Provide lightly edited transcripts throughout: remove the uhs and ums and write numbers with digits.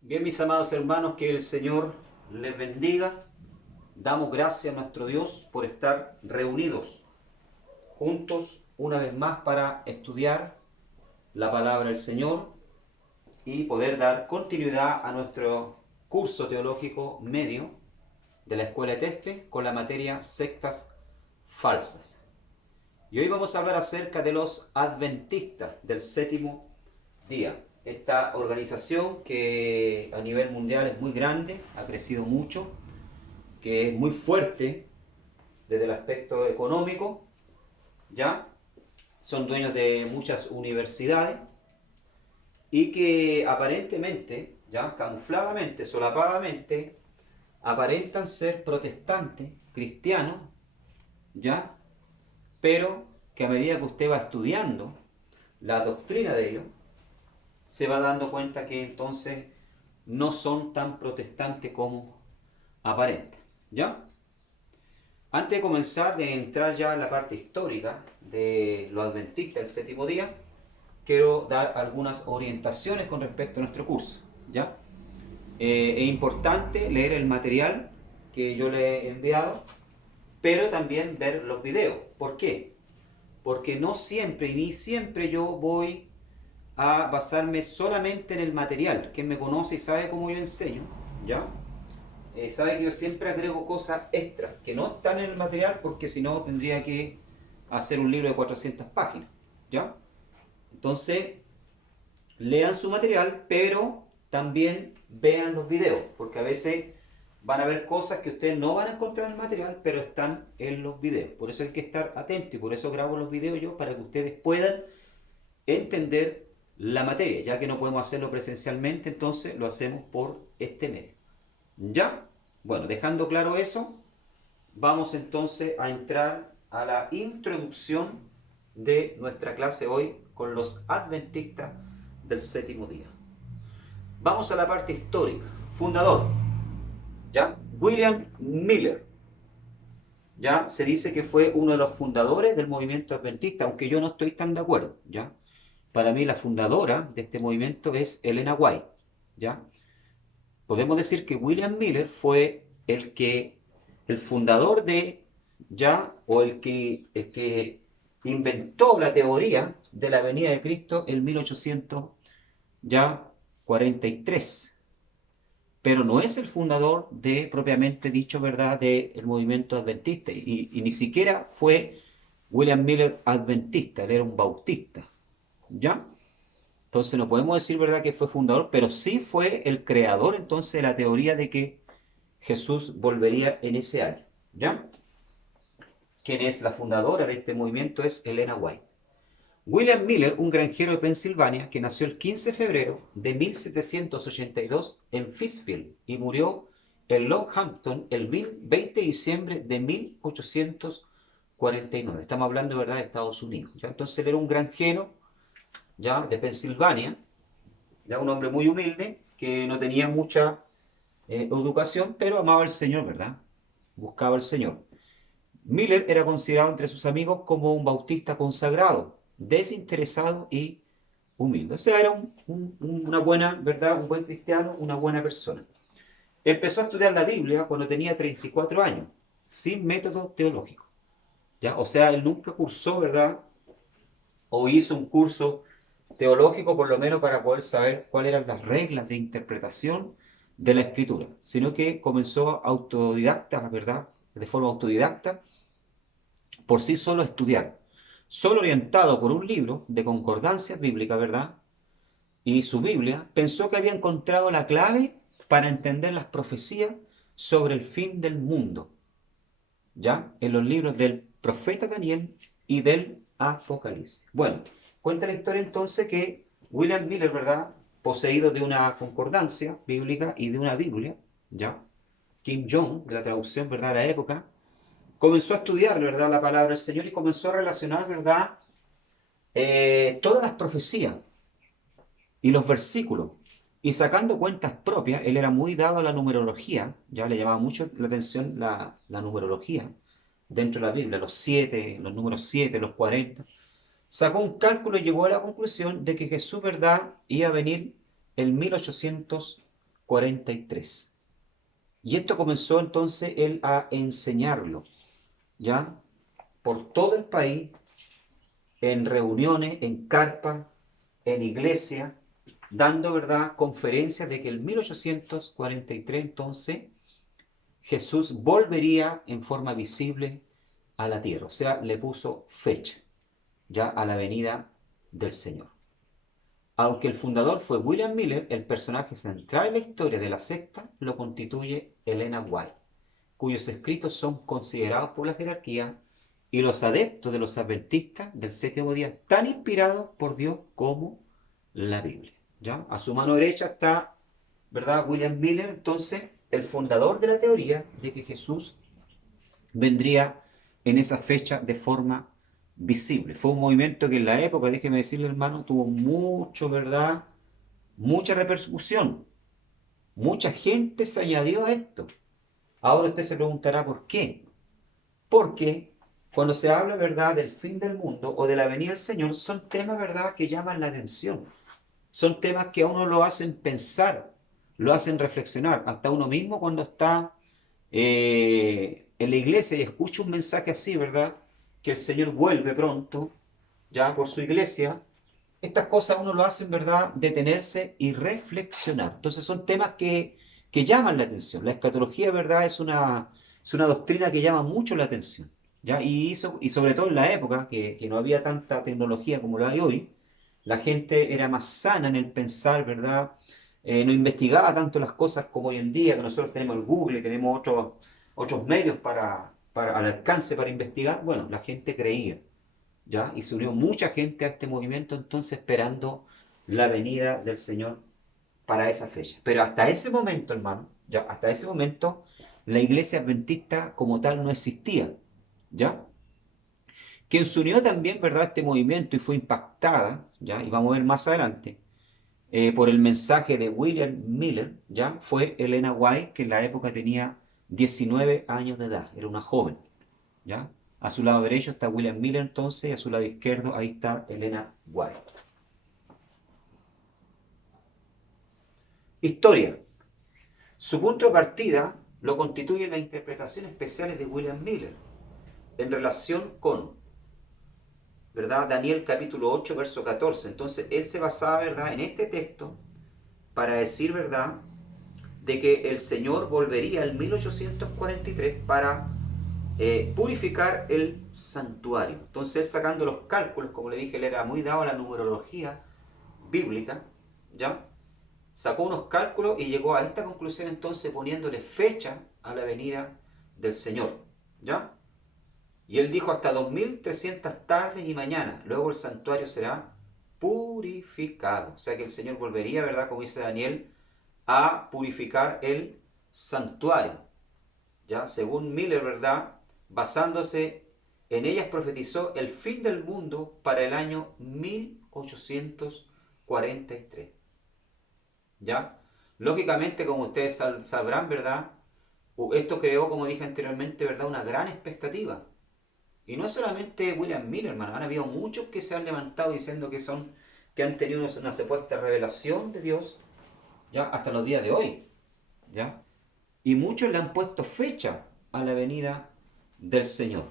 Bien, mis amados hermanos, que el Señor les bendiga. Damos gracias a nuestro Dios por estar reunidos juntos una vez más para estudiar la palabra del Señor y poder dar continuidad a nuestro curso teológico medio de la Escuela de Teste con la materia sectas falsas. Y hoy vamos a hablar acerca de los adventistas del séptimo día. Esta organización que a nivel mundial es muy grande, ha crecido mucho, que es muy fuerte desde el aspecto económico, ¿ya? Son dueños de muchas universidades y que aparentemente, ¿ya? Camufladamente, solapadamente, aparentan ser protestantes, cristianos, ¿ya? Pero que a medida que usted va estudiando la doctrina de ellos, se va dando cuenta que entonces no son tan protestantes como aparentan. ¿Ya? Antes de comenzar, de entrar ya en la parte histórica de los adventistas del séptimo día, quiero dar algunas orientaciones con respecto a nuestro curso. ¿Ya? Es importante leer el material que yo le he enviado, pero también ver los videos. ¿Por qué? Porque no siempre, ni siempre yo voy a basarme solamente en el material. Quien me conoce y sabe cómo yo enseño, ¿ya? Sabe que yo siempre agrego cosas extras que no están en el material porque si no tendría que hacer un libro de 400 páginas, ¿ya? Entonces, lean su material, pero también vean los videos, porque a veces van a ver cosas que ustedes no van a encontrar en el material, pero están en los videos. Por eso hay que estar atentos y por eso grabo los videos yo, para que ustedes puedan entender la materia, ya que no podemos hacerlo presencialmente, entonces lo hacemos por este medio. ¿Ya? Bueno, dejando claro eso, vamos entonces a entrar a la introducción de nuestra clase hoy con los adventistas del séptimo día. Vamos a la parte histórica. Fundador, ¿ya? William Miller. Ya se dice que fue uno de los fundadores del movimiento adventista, aunque yo no estoy tan de acuerdo, ¿ya? Para mí la fundadora de este movimiento es Elena White, ¿ya? Podemos decir que William Miller fue el fundador de, ya, o el que inventó la teoría de la venida de Cristo en 1843, pero no es el fundador de, propiamente dicho, ¿verdad?, del movimiento adventista, y ni siquiera fue William Miller adventista, él era un bautista, ¿ya? Entonces no podemos decir, ¿verdad?, que fue fundador, pero sí fue el creador entonces de la teoría de que Jesús volvería en ese año, ¿ya? Quien es la fundadora de este movimiento es Elena White. William Miller, un granjero de Pensilvania que nació el 15 de febrero de 1782 en Fitzfield y murió en Long Hampton el 20 de diciembre de 1849. Estamos hablando, ¿verdad?, de Estados Unidos, ¿ya? Entonces él era un granjero, ¿ya?, de Pensilvania, ya, un hombre muy humilde que no tenía mucha educación, pero amaba al Señor, ¿verdad? Buscaba al Señor. Miller era considerado entre sus amigos como un bautista consagrado, desinteresado y humilde. O sea, era una buena, ¿verdad? Un buen cristiano, una buena persona. Empezó a estudiar la Biblia cuando tenía 34 años, sin método teológico, ¿ya? O sea, él nunca cursó, ¿verdad? O hizo un curso teológico, por lo menos para poder saber cuáles eran las reglas de interpretación de la escritura, sino que comenzó autodidacta, ¿verdad? De forma autodidacta, por sí solo a estudiar, solo orientado por un libro de concordancias bíblicas, ¿verdad? Y su Biblia, pensó que había encontrado la clave para entender las profecías sobre el fin del mundo, ¿ya? En los libros del profeta Daniel y del Apocalipsis. Bueno, cuenta la historia entonces que William Miller, ¿verdad?, poseído de una concordancia bíblica y de una Biblia, ¿ya?, King James, de la traducción, ¿verdad?, de la época, comenzó a estudiar, ¿verdad?, la palabra del Señor y comenzó a relacionar, ¿verdad?, todas las profecías y los versículos. Y sacando cuentas propias, él era muy dado a la numerología, ya le llamaba mucho la atención la numerología dentro de la Biblia, los 7, los números 7, los 40. Sacó un cálculo y llegó a la conclusión de que Jesús, ¿verdad?, iba a venir en 1843. Y esto comenzó entonces él a enseñarlo, ¿ya? Por todo el país, en reuniones, en carpas, en iglesia, dando, ¿verdad?, conferencias de que en 1843 entonces Jesús volvería en forma visible a la tierra. O sea, le puso fecha ya a la venida del Señor. Aunque el fundador fue William Miller, el personaje central en la historia de la secta lo constituye Elena White, cuyos escritos son considerados por la jerarquía y los adeptos de los adventistas del séptimo día tan inspirados por Dios como la Biblia. ¿Ya? A su mano derecha está, ¿verdad?, William Miller, entonces, el fundador de la teoría de que Jesús vendría en esa fecha de forma visible. Fue un movimiento que en la época, déjeme decirle, hermano, tuvo mucho, ¿verdad?, mucha repercusión. Mucha gente se añadió a esto. Ahora usted se preguntará por qué. Porque cuando se habla, ¿verdad?, del fin del mundo o de la venida del Señor, son temas, ¿verdad?, que llaman la atención. Son temas que a uno lo hacen pensar, lo hacen reflexionar. Hasta uno mismo cuando está en la iglesia y escucha un mensaje así, ¿verdad?, que el Señor vuelve pronto, ya por su iglesia, estas cosas uno lo hacen, ¿verdad?, detenerse y reflexionar. Entonces son temas que llaman la atención. La escatología, ¿verdad?, es una doctrina que llama mucho la atención, ¿ya? Y sobre todo en la época, que no había tanta tecnología como la hay hoy, la gente era más sana en el pensar, ¿verdad? No investigaba tanto las cosas como hoy en día, que nosotros tenemos el Google y tenemos otros medios al alcance para investigar. Bueno, la gente creía, ¿ya? Y se unió mucha gente a este movimiento entonces esperando la venida del Señor para esa fecha. Pero hasta ese momento, hermano, ya, hasta ese momento, la iglesia adventista como tal no existía, ¿ya? Quien se unió también, ¿verdad?, a este movimiento y fue impactada, ¿ya? Y vamos a ver más adelante, por el mensaje de William Miller, ¿ya? Fue Elena White, que en la época tenía 19 años de edad, era una joven, ¿ya? A su lado derecho está William Miller entonces, y a su lado izquierdo ahí está Elena White. Historia. Su punto de partida lo constituyen las interpretaciones especiales de William Miller en relación con, ¿verdad?, Daniel capítulo 8, verso 14. Entonces él se basaba, ¿verdad?, en este texto para decir, ¿verdad?, de que el Señor volvería en 1843 para purificar el santuario. Entonces él, sacando los cálculos, como le dije, él era muy dado a la numerología bíblica, ¿ya? Sacó unos cálculos y llegó a esta conclusión entonces poniéndole fecha a la venida del Señor, ¿ya? Y él dijo hasta 2300 tardes y mañanas, luego el santuario será purificado. O sea que el Señor volvería, ¿verdad?, como dice Daniel, a purificar el santuario, ¿ya? Según Miller, ¿verdad?, basándose en ellas profetizó el fin del mundo para el año 1843. ¿Ya? Lógicamente, como ustedes sabrán, ¿verdad?, esto creó, como dije anteriormente, ¿verdad?, una gran expectativa. Y no es solamente William Miller, hermano, han habido muchos que se han levantado diciendo que han tenido una supuesta revelación de Dios, ya hasta los días de hoy, ¿ya? Y muchos le han puesto fecha a la venida del Señor.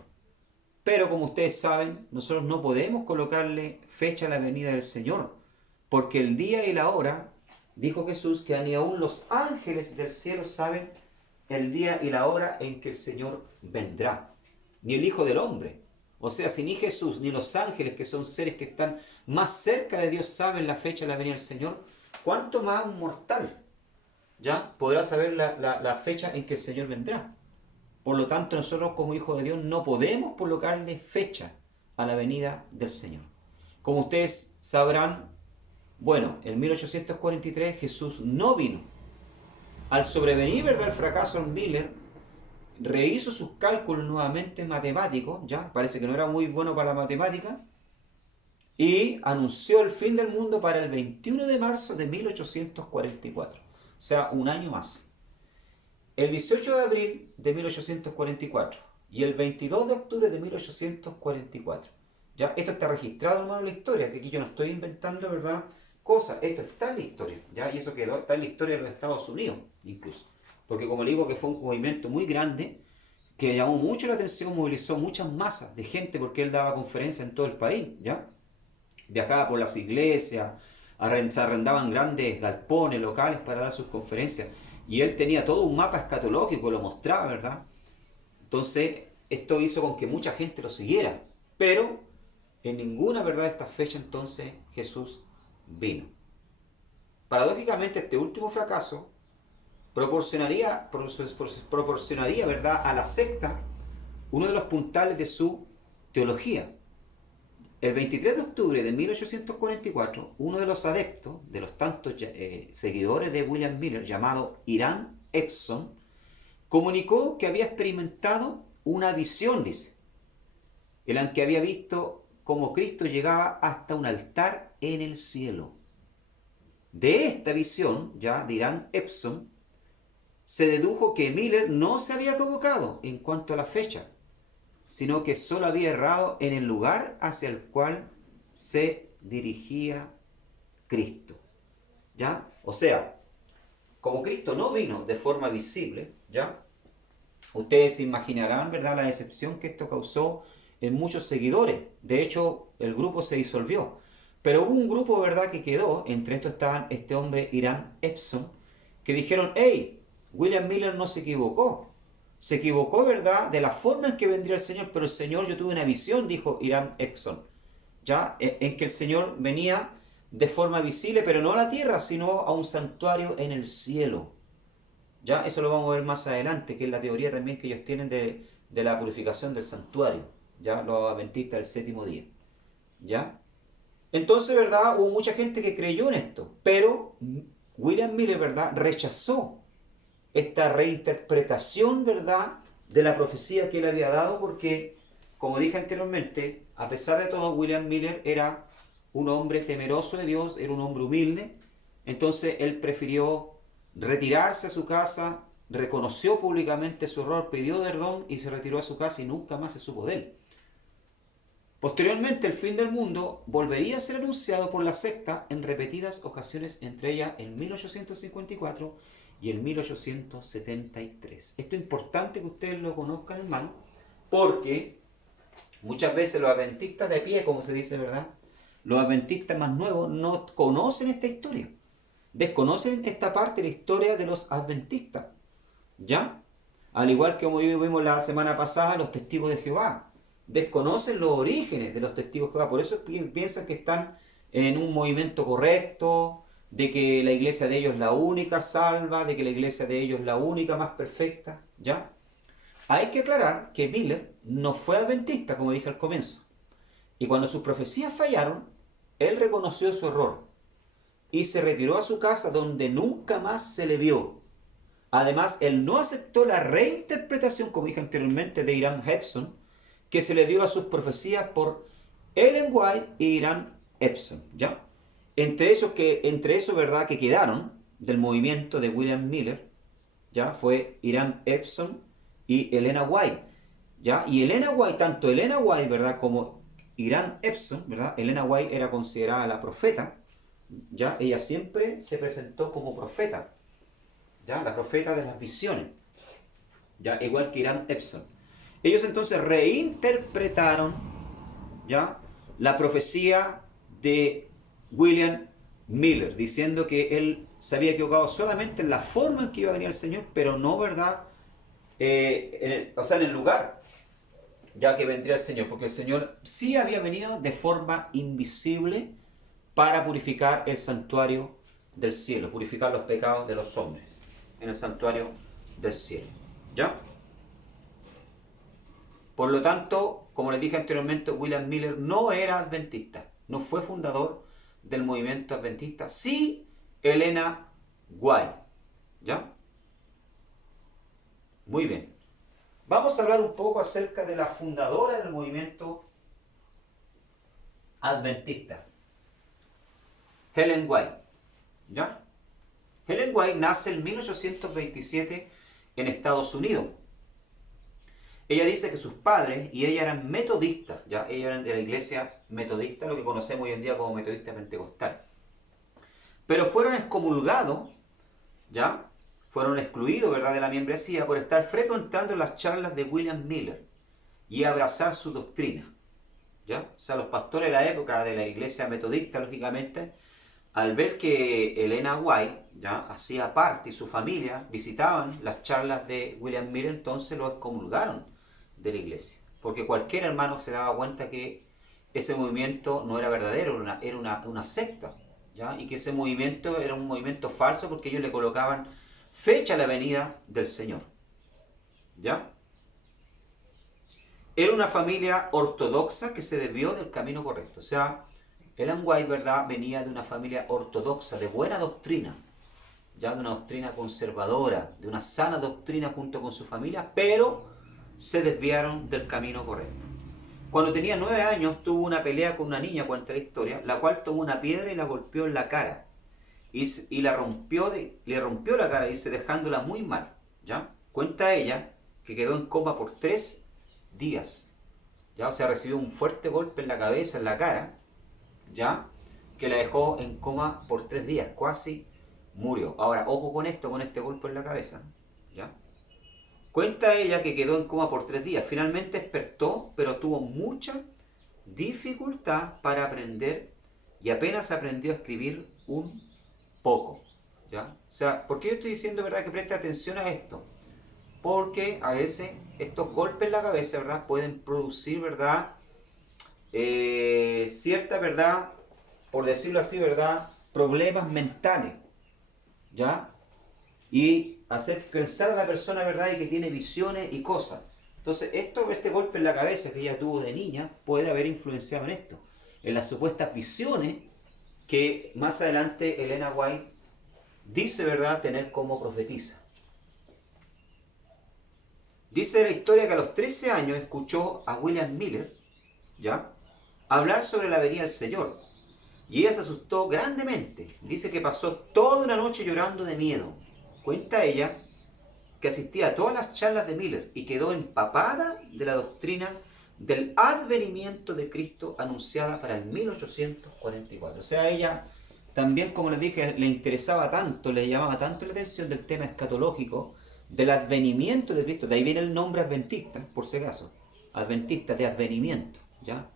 Pero como ustedes saben, nosotros no podemos colocarle fecha a la venida del Señor, porque el día y la hora, dijo Jesús, que ni aún los ángeles del cielo saben el día y la hora en que el Señor vendrá, ni el Hijo del Hombre. O sea, si ni Jesús ni los ángeles, que son seres que están más cerca de Dios, saben la fecha de la venida del Señor, ¿cuánto más un mortal, ya, podrá saber la fecha en que el Señor vendrá? Por lo tanto, nosotros como hijos de Dios no podemos colocarle fecha a la venida del Señor. Como ustedes sabrán, bueno, en 1843 Jesús no vino. Al sobrevenir, ¿verdad?, el fracaso en Miller, rehizo sus cálculos nuevamente matemáticos, ya, parece que no era muy bueno para la matemática, y anunció el fin del mundo para el 21 de marzo de 1844. O sea, un año más. El 18 de abril de 1844 y el 22 de octubre de 1844. ¿Ya? Esto está registrado, hermano, en la historia, que aquí yo no estoy inventando, ¿verdad?, cosas. Esto está en la historia, ¿ya? Y eso quedó, está en la historia de los Estados Unidos, incluso. Porque como le digo, que fue un movimiento muy grande, que llamó mucho la atención, movilizó muchas masas de gente, porque él daba conferencias en todo el país, ¿ya? Viajaba por las iglesias, se arrendaban grandes galpones locales para dar sus conferencias. Y él tenía todo un mapa escatológico, lo mostraba, ¿verdad? Entonces, esto hizo con que mucha gente lo siguiera. Pero en ninguna, ¿verdad?, de estas fechas entonces Jesús vino. Paradójicamente, este último fracaso proporcionaría, ¿verdad?, a la secta uno de los puntales de su teología. El 23 de octubre de 1844, uno de los adeptos, de los tantos seguidores de William Miller, llamado Hiram Epson, comunicó que había experimentado una visión, dice, en la que había visto cómo Cristo llegaba hasta un altar en el cielo. De esta visión, ya de Hiram Epson, se dedujo que Miller no se había equivocado en cuanto a la fecha, sino que solo había errado en el lugar hacia el cual se dirigía Cristo. ¿Ya? O sea, como Cristo no vino de forma visible, ¿ya? Ustedes se imaginarán, ¿verdad?, la decepción que esto causó en muchos seguidores. De hecho, el grupo se disolvió. Pero hubo un grupo, ¿verdad?, que quedó. Entre estos estaban este hombre, Hiram Epson, que dijeron: hey, William Miller no se equivocó. Se equivocó, ¿verdad?, de la forma en que vendría el Señor, pero el Señor, yo tuve una visión, dijo Hiram Epson, ¿ya?, en que el Señor venía de forma visible, pero no a la tierra, sino a un santuario en el cielo. ¿Ya? Eso lo vamos a ver más adelante, que es la teoría también que ellos tienen de la purificación del santuario, ¿ya? Los adventistas del séptimo día, ¿ya? Entonces, ¿verdad?, hubo mucha gente que creyó en esto, pero William Miller, ¿verdad?, rechazó esta reinterpretación, ¿verdad?, de la profecía que él había dado, porque, como dije anteriormente, a pesar de todo, William Miller era un hombre temeroso de Dios, era un hombre humilde. Entonces él prefirió retirarse a su casa, reconoció públicamente su error, pidió perdón y se retiró a su casa y nunca más se supo de él. Posteriormente, el fin del mundo volvería a ser anunciado por la secta en repetidas ocasiones, entre ellas en 1854 y en 1873. Esto es importante que ustedes lo conozcan, hermano, porque muchas veces los adventistas de pie, como se dice, ¿verdad?, los adventistas más nuevos no conocen esta historia. Desconocen esta parte de la historia de los adventistas, ¿ya? Al igual que como vimos la semana pasada, los testigos de Jehová desconocen los orígenes de los testigos de Jehová. Por eso piensan que están en un movimiento correcto, de que la iglesia de ellos es la única salva, de que la iglesia de ellos es la única más perfecta, ¿ya? Hay que aclarar que Miller no fue adventista, como dije al comienzo. Y cuando sus profecías fallaron, él reconoció su error y se retiró a su casa, donde nunca más se le vio. Además, él no aceptó la reinterpretación, como dije anteriormente, de Hiram Epson, que se le dio a sus profecías por Ellen White y Hiram Epson, ¿ya? Entre esos, ¿verdad?, que quedaron del movimiento de William Miller, ¿ya?, fue Hiram Epson y Elena White, ¿ya? Y Elena White, tanto Elena White, ¿verdad?, como Hiram Epson, ¿verdad? Elena White era considerada la profeta, ¿ya? Ella siempre se presentó como profeta, ¿ya?, la profeta de las visiones, ¿ya?, igual que Hiram Epson. Ellos entonces reinterpretaron, ¿ya?, la profecía de William Miller, diciendo que él se había equivocado solamente en la forma en que iba a venir el Señor, pero no, ¿verdad?, en el lugar, ya que vendría el Señor, porque el Señor sí había venido de forma invisible para purificar el santuario del cielo, purificar los pecados de los hombres en el santuario del cielo, ¿ya? Por lo tanto, como les dije anteriormente, William Miller no era adventista, no fue fundador del movimiento adventista, sí Elena White, ¿ya? Muy bien. Vamos a hablar un poco acerca de la fundadora del movimiento adventista, Ellen White, ¿ya? Ellen White nace en 1827 en Estados Unidos. Ella dice que sus padres y ella eran metodistas, ¿ya? Ellos eran de la iglesia metodista, lo que conocemos hoy en día como metodista pentecostal. pero fueron excomulgados, ¿ya? Fueron excluidos, ¿verdad?, de la membresía por estar frecuentando las charlas de William Miller y abrazar su doctrina, ¿ya? O sea, los pastores de la época de la iglesia metodista, lógicamente, al ver que Elena White, ¿ya?, hacía parte y su familia visitaban las charlas de William Miller, entonces lo excomulgaron de la iglesia. Porque cualquier hermano se daba cuenta que ese movimiento no era verdadero, era una secta, ¿ya? Y que ese movimiento era un movimiento falso porque ellos le colocaban fecha a la venida del Señor, ¿ya? Era una familia ortodoxa que se desvió del camino correcto. O sea, Ellen White, ¿verdad?, venía de una familia ortodoxa, de buena doctrina, ya de una doctrina conservadora, de una sana doctrina junto con su familia, pero se desviaron del camino correcto. Cuando tenía 9 años tuvo una pelea con una niña, cuenta la historia, la cual tomó una piedra y la golpeó en la cara. Y le rompió la cara, dice, dejándola muy mal, ¿ya? Cuenta ella que quedó en coma por 3 días, ¿ya? O sea, recibió un fuerte golpe en la cabeza, en la cara, ¿ya?, que la dejó en coma por 3 días, casi murió. Ahora, ojo con esto, con este golpe en la cabeza, ¿ya? Cuenta ella que quedó en coma por 3 días. Finalmente despertó, pero tuvo mucha dificultad para aprender y apenas aprendió a escribir un poco, ¿ya? O sea, ¿por qué yo estoy diciendo, verdad, que preste atención a esto? Porque a veces estos golpes en la cabeza, ¿verdad?, pueden producir, ¿verdad?, cierta, ¿verdad?, por decirlo así, ¿verdad?, problemas mentales, ¿ya? Y hacer pensar a la persona, ¿verdad?, y que tiene visiones y cosas. Entonces, este golpe en la cabeza que ella tuvo de niña puede haber influenciado en esto, en las supuestas visiones que más adelante Elena White dice, ¿verdad?, tener como profetisa. Dice la historia que a los 13 años escuchó a William Miller, ¿ya?, hablar sobre la venida del Señor. Y ella se asustó grandemente. Dice que pasó toda una noche llorando de miedo. Cuenta ella que asistía a todas las charlas de Miller y quedó empapada de la doctrina del advenimiento de Cristo anunciada para el 1844. O sea, ella también, como les dije, le interesaba tanto, le llamaba tanto la atención del tema escatológico, del advenimiento de Cristo. De ahí viene el nombre adventista, por si acaso. Adventista de advenimiento, ¿ya?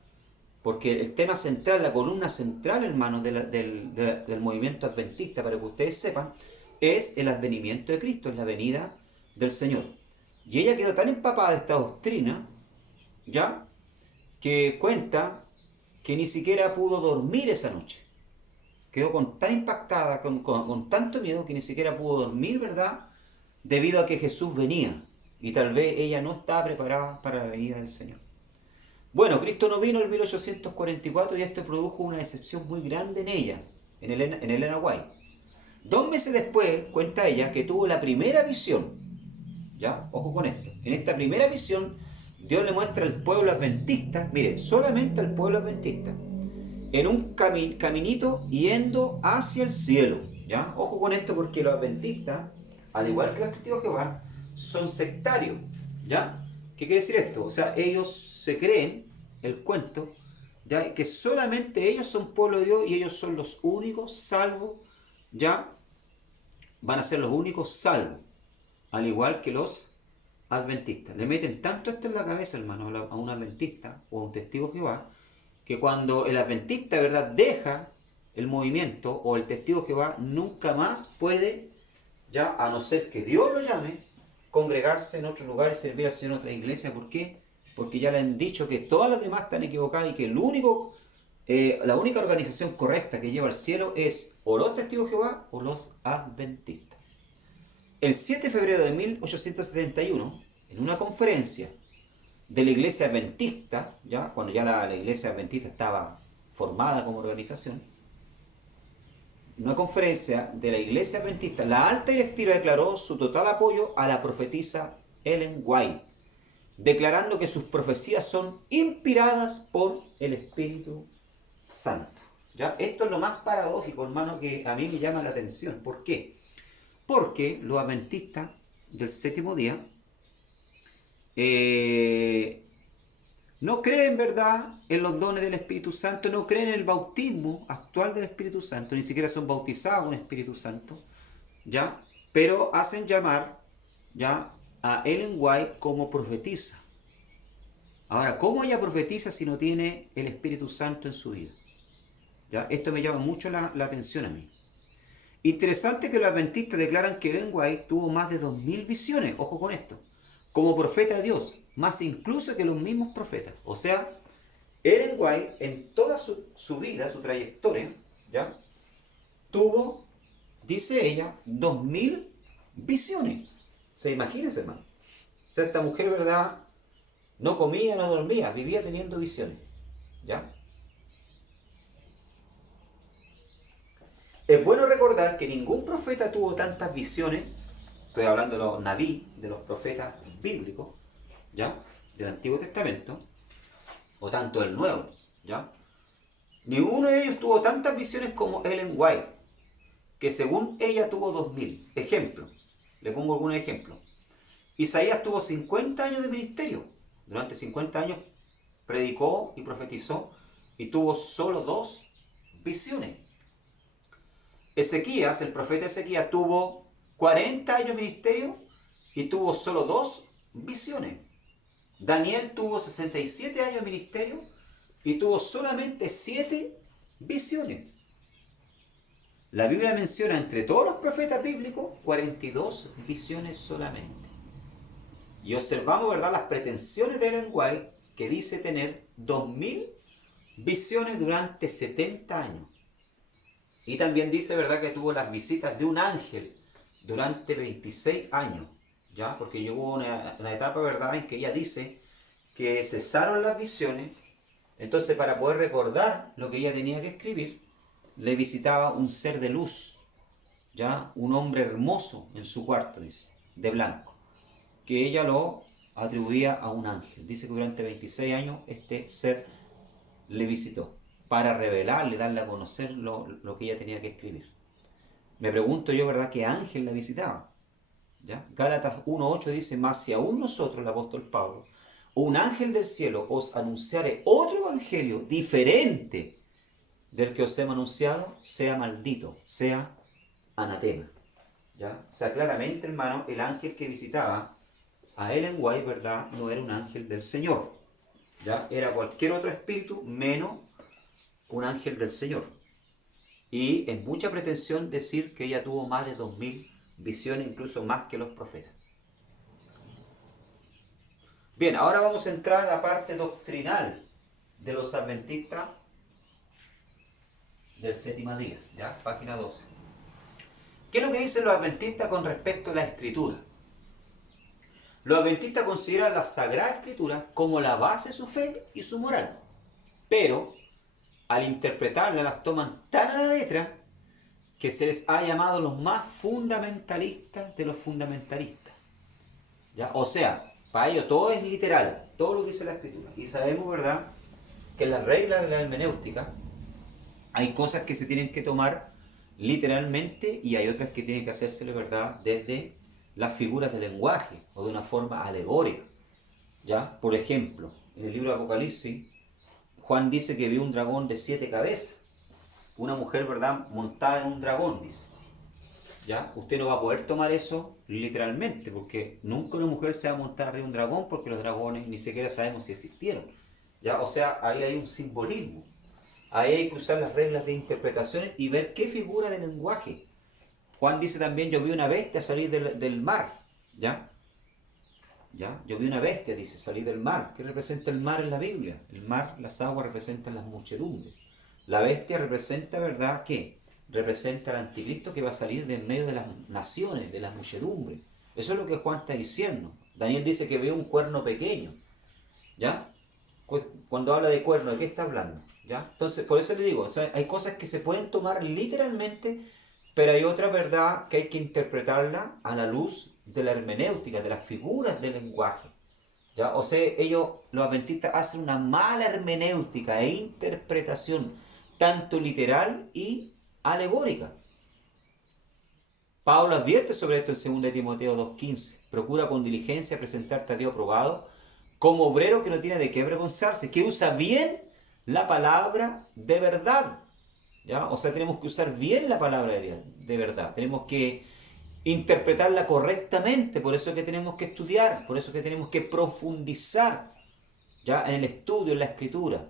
Porque el tema central, la columna central, hermanos, del movimiento adventista, para que ustedes sepan, es el advenimiento de Cristo, es la venida del Señor. Y ella quedó tan empapada de esta doctrina, ¿ya?, que cuenta que ni siquiera pudo dormir esa noche. Quedó tan impactada, con tanto miedo, que ni siquiera pudo dormir, ¿verdad?, debido a que Jesús venía. Y tal vez ella no estaba preparada para la venida del Señor. Bueno, Cristo no vino en 1844 y esto produjo una decepción muy grande en ella, en Elena White. 2 meses después, cuenta ella, que tuvo la primera visión. ¿Ya? Ojo con esto. En esta primera visión, Dios le muestra al pueblo adventista, mire, solamente al pueblo adventista, en un caminito yendo hacia el cielo. ¿Ya? Ojo con esto porque los adventistas, al igual que los testigos de Jehová, son sectarios. ¿Ya? ¿Qué quiere decir esto? O sea, ellos se creen el cuento, ¿ya?, que solamente ellos son pueblo de Dios y ellos son los únicos salvos, ¿ya? Van a ser los únicos salvos, al igual que los adventistas. Le meten tanto esto en la cabeza, hermano, a un adventista o a un testigo de Jehová, que cuando el adventista, ¿verdad?, deja el movimiento o el testigo de Jehová, nunca más puede, ya, a no ser que Dios lo llame, congregarse en otro lugar y servir al Señor en otra iglesia. ¿Por qué? Porque ya le han dicho que todas las demás están equivocadas y que la única organización correcta que lleva al cielo es o los testigos de Jehová o los adventistas. El 7 de febrero de 1871, en una conferencia de la iglesia adventista, ¿ya?, cuando ya la iglesia adventista estaba formada como organización, en una conferencia de la iglesia adventista, la alta directiva declaró su total apoyo a la profetisa Ellen White, declarando que sus profecías son inspiradas por el Espíritu Santo. ¿Ya? Esto es lo más paradójico, hermano, que a mí me llama la atención. ¿Por qué? Porque los adventistas del séptimo día no cree en verdad en los dones del Espíritu Santo, no creen en el bautismo actual del Espíritu Santo, ni siquiera son bautizados con el Espíritu Santo, ¿ya? Pero hacen llamar, ¿ya?, a Ellen White como profetisa. Ahora, ¿cómo ella profetiza si no tiene el Espíritu Santo en su vida? ¿Ya? Esto me llama mucho la atención a mí. Interesante que los adventistas declaran que Ellen White tuvo más de 2000 visiones, ojo con esto, como profeta de Dios, más incluso que los mismos profetas. O sea, Ellen White en toda su vida, su trayectoria, ¿ya?, tuvo, dice ella, 2000 visiones. ¿Se imagínense, hermano? O sea, esta mujer, ¿verdad?, no comía, no dormía, vivía teniendo visiones. ¿Ya? Es bueno recordar que ningún profeta tuvo tantas visiones, estoy hablando de los naví, de los profetas bíblicos, ¿ya?, del Antiguo Testamento, o tanto del Nuevo, ¿ya? Ninguno de ellos tuvo tantas visiones como Ellen White, que según ella tuvo 2000. Ejemplo, le pongo algunos ejemplos. Isaías tuvo 50 años de ministerio. Durante 50 años predicó y profetizó y tuvo solo 2 visiones. Ezequías, el profeta Ezequías, tuvo 40 años de ministerio y tuvo solo 2 visiones. Daniel tuvo 67 años de ministerio y tuvo solamente 7 visiones. La Biblia menciona entre todos los profetas bíblicos 42 visiones solamente. Y observamos, ¿verdad?, las pretensiones de Ellen White, que dice tener 2000 visiones durante 70 años. Y también dice, ¿verdad?, que tuvo las visitas de un ángel durante 26 años. ¿Ya? Porque llegó una etapa, ¿verdad?, en que ella dice que cesaron las visiones. Entonces, para poder recordar lo que ella tenía que escribir, le visitaba un ser de luz, ¿ya?, un hombre hermoso en su cuarto, dice, de blanco, que ella lo atribuía a un ángel. Dice que durante 26 años este ser le visitó para revelarle, darle a conocer lo que ella tenía que escribir. Me pregunto yo, ¿verdad?, qué ángel la visitaba. ¿Ya? Gálatas 1:8 dice: mas si aún nosotros, el apóstol Pablo, un ángel del cielo os anunciare otro evangelio diferente del que os hemos anunciado, sea maldito, sea anatema. ¿Ya? O sea, claramente, hermano, el ángel que visitaba a Ellen White, ¿verdad?, no era un ángel del Señor. ¿Ya? Era cualquier otro espíritu menos un ángel del Señor. Y es mucha pretensión decir que ella tuvo más de 2000 visiones, incluso más que los profetas. Bien, ahora vamos a entrar a la parte doctrinal de los adventistas del séptimo día, ¿ya? Página 12. ¿Qué es lo que dicen los adventistas con respecto a la Escritura? Los adventistas consideran la Sagrada Escritura como la base de su fe y su moral, pero al interpretarla las toman tan a la letra que se les ha llamado los más fundamentalistas de los fundamentalistas. ¿Ya? O sea, para ellos todo es literal, todo lo que dice la Escritura. Y sabemos, ¿verdad?, que en las reglas de la hermenéutica hay cosas que se tienen que tomar literalmente y hay otras que tienen que hacerse, ¿verdad?, desde las figuras del lenguaje o de una forma alegórica. ¿Ya? Por ejemplo, en el libro de Apocalipsis, Juan dice que vio un dragón de 7 cabezas. Una mujer, ¿verdad?, montada en un dragón, dice. ¿Ya? Usted no va a poder tomar eso literalmente, porque nunca una mujer se va a montar arriba de un dragón, porque los dragones ni siquiera sabemos si existieron. ¿Ya? O sea, ahí hay un simbolismo. Ahí hay que usar las reglas de interpretación y ver qué figura de lenguaje. Juan dice también: yo vi una bestia salir del mar. ¿Ya? ¿Ya? Yo vi una bestia, dice, salir del mar. ¿Qué representa el mar en la Biblia? El mar, las aguas representan las muchedumbres. La bestia representa, ¿verdad?, ¿qué? Representa al anticristo que va a salir de en medio de las naciones, de las muchedumbres. Eso es lo que Juan está diciendo. Daniel dice que ve un cuerno pequeño. ¿Ya? Cuando habla de cuerno, ¿de qué está hablando? ¿Ya? Entonces, por eso le digo, o sea, hay cosas que se pueden tomar literalmente, pero hay otra verdad que hay que interpretarla a la luz de la hermenéutica, de las figuras del lenguaje. ¿Ya? O sea, ellos, los adventistas, hacen una mala hermenéutica e interpretación, tanto literal y alegórica. Pablo advierte sobre esto en 2 Timoteo 2:15. Procura con diligencia presentarte a Dios aprobado, como obrero que no tiene de qué avergonzarse, que usa bien la palabra de verdad. ¿Ya? O sea, tenemos que usar bien la palabra de Dios, de verdad. Tenemos que interpretarla correctamente, por eso es que tenemos que estudiar, por eso es que tenemos que profundizar, ¿ya? En el estudio, en la escritura.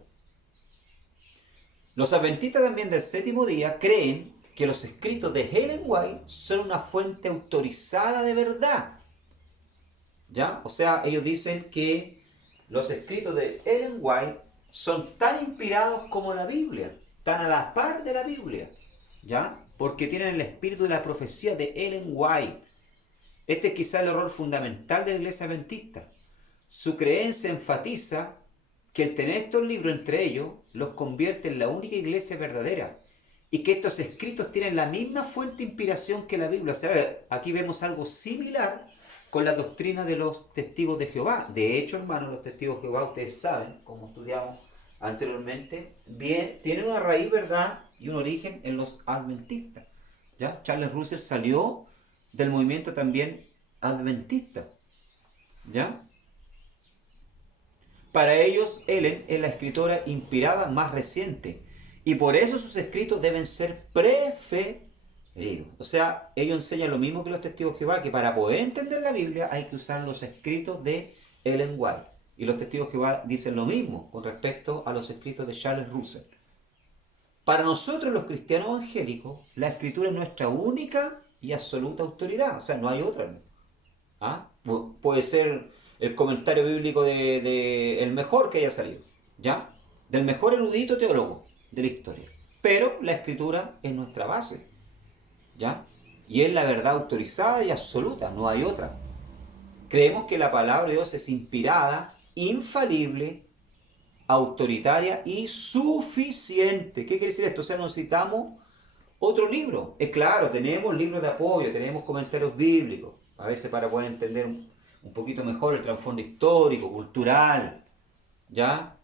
Los adventistas también del séptimo día creen que los escritos de Ellen White son una fuente autorizada de verdad. ¿Ya? O sea, ellos dicen que los escritos de Ellen White son tan inspirados como la Biblia, tan a la par de la Biblia, ¿ya? Porque tienen el espíritu de la profecía de Ellen White. Este es quizá el error fundamental de la iglesia adventista. Su creencia enfatiza que el tener estos libros entre ellos los convierte en la única iglesia verdadera y que estos escritos tienen la misma fuente de inspiración que la Biblia. O sea, aquí vemos algo similar con la doctrina de los testigos de Jehová. De hecho, hermanos, los testigos de Jehová, ustedes saben, como estudiamos anteriormente, bien, tienen una raíz, ¿verdad? Y un origen en los adventistas. ¿Ya? Charles Russell salió del movimiento también adventista. ¿Ya? Para ellos, Ellen es la escritora inspirada más reciente y por eso sus escritos deben ser preferidos. O sea, ellos enseñan lo mismo que los testigos de Jehová, que para poder entender la Biblia hay que usar los escritos de Ellen White. Y los testigos de Jehová dicen lo mismo con respecto a los escritos de Charles Russell. Para nosotros los cristianos evangélicos, la escritura es nuestra única y absoluta autoridad. O sea, no hay otra. ¿Ah? Puede ser el comentario bíblico de el mejor que haya salido, ¿ya? Del mejor erudito teólogo de la historia. Pero la escritura es nuestra base, ¿ya? Y es la verdad autorizada y absoluta, no hay otra. Creemos que la palabra de Dios es inspirada, infalible, autoritaria y suficiente. ¿Qué quiere decir esto? O sea, no necesitamos otro libro. Es claro, tenemos libros de apoyo, tenemos comentarios bíblicos, a veces para poder entender un poquito mejor el trasfondo histórico, cultural, ¿ya?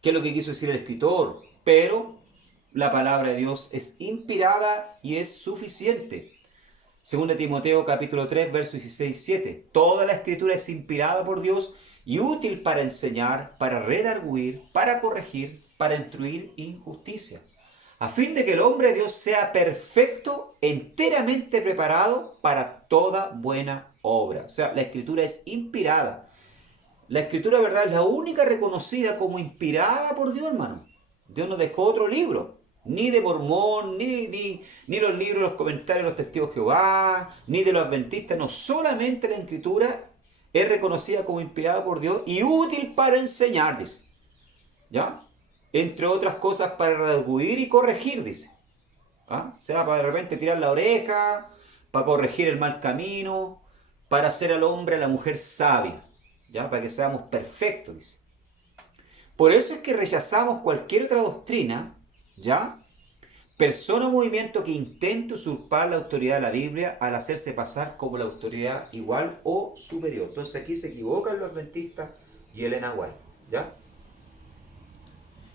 ¿Qué es lo que quiso decir el escritor? Pero la palabra de Dios es inspirada y es suficiente. Según de Timoteo capítulo 3, versos 16 y 7. Toda la escritura es inspirada por Dios y útil para enseñar, para redarguir, para corregir, para instruir injusticia, a fin de que el hombre de Dios sea perfecto, enteramente preparado para toda buena obra. O sea, la escritura es inspirada. La escritura, ¿verdad?, es la única reconocida como inspirada por Dios, hermano. Dios no dejó otro libro, ni de Mormón, ni los libros, los comentarios de los testigos de Jehová, ni de los adventistas. No, solamente la escritura es reconocida como inspirada por Dios y útil para enseñar, dice. ¿Ya? Entre otras cosas para redarguir y corregir, dice. ¿Ah? O sea, para de repente tirar la oreja, para corregir el mal camino, para hacer al hombre, a la mujer sabia, ¿ya? Para que seamos perfectos, dice. Por eso es que rechazamos cualquier otra doctrina, ¿ya? Persona o movimiento que intente usurpar la autoridad de la Biblia al hacerse pasar como la autoridad igual o superior. Entonces aquí se equivocan los adventistas y Ellen White, ¿ya?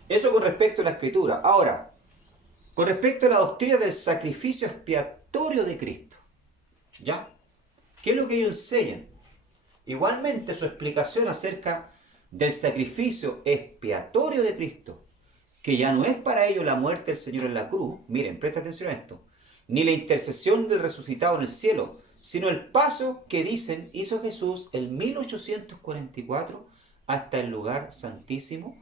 Eso con respecto a la escritura. Ahora, con respecto a la doctrina del sacrificio expiatorio de Cristo, ¿ya? ¿Qué es lo que ellos enseñan? Igualmente su explicación acerca del sacrificio expiatorio de Cristo, que ya no es para ellos la muerte del Señor en la cruz, miren, presta atención a esto, ni la intercesión del resucitado en el cielo, sino el paso que dicen hizo Jesús en 1844 hasta el lugar santísimo,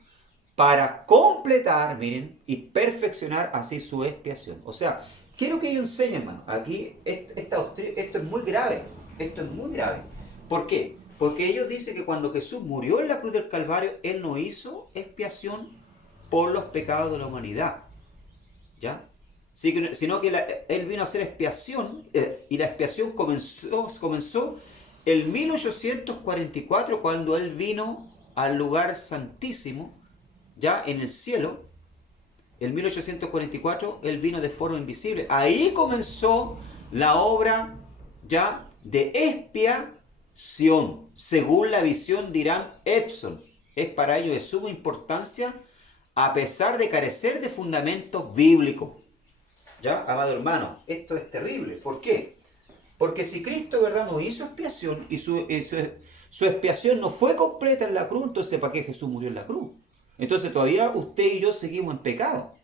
para completar, miren, y perfeccionar así su expiación. O sea, ¿qué es lo que ellos enseñan, hermano? Aquí, esto es muy grave. Esto es muy grave. ¿Por qué? Porque ellos dicen que cuando Jesús murió en la cruz del Calvario, Él no hizo expiación por los pecados de la humanidad. ¿Ya? Sino que Él vino a hacer expiación, y la expiación comenzó en 1844, cuando Él vino al lugar santísimo, ya en el cielo. En 1844 Él vino de forma invisible. Ahí comenzó la obra ya de expiación, según la visión de Irán Epson. Es para ello de suma importancia, a pesar de carecer de fundamentos bíblicos. ¿Ya, amado hermano? Esto es terrible. ¿Por qué? Porque si Cristo, ¿verdad?, no hizo expiación y su expiación no fue completa en la cruz, entonces ¿para qué Jesús murió en la cruz? Entonces todavía usted y yo seguimos en pecado.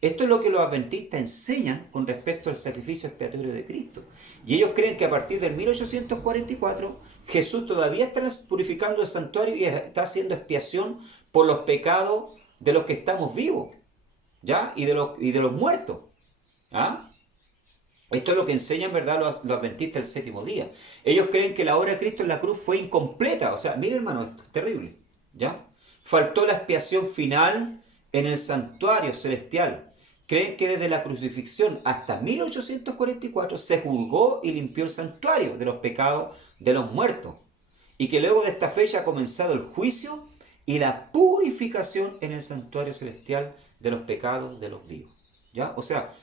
Esto es lo que los adventistas enseñan con respecto al sacrificio expiatorio de Cristo. Y ellos creen que a partir del 1844 Jesús todavía está purificando el santuario y está haciendo expiación por los pecados de los que estamos vivos, ¿ya? Y de los muertos. ¿Ah? Esto es lo que enseñan, ¿verdad?, los adventistas del séptimo día. Ellos creen que la obra de Cristo en la cruz fue incompleta. O sea, mire, hermano, esto es terrible, ¿ya? Faltó la expiación final en el santuario celestial. Creen que desde la crucifixión hasta 1844 se juzgó y limpió el santuario de los pecados de los muertos. Y que luego de esta fecha ha comenzado el juicio y la purificación en el santuario celestial de los pecados de los vivos. ¿Ya? O sea,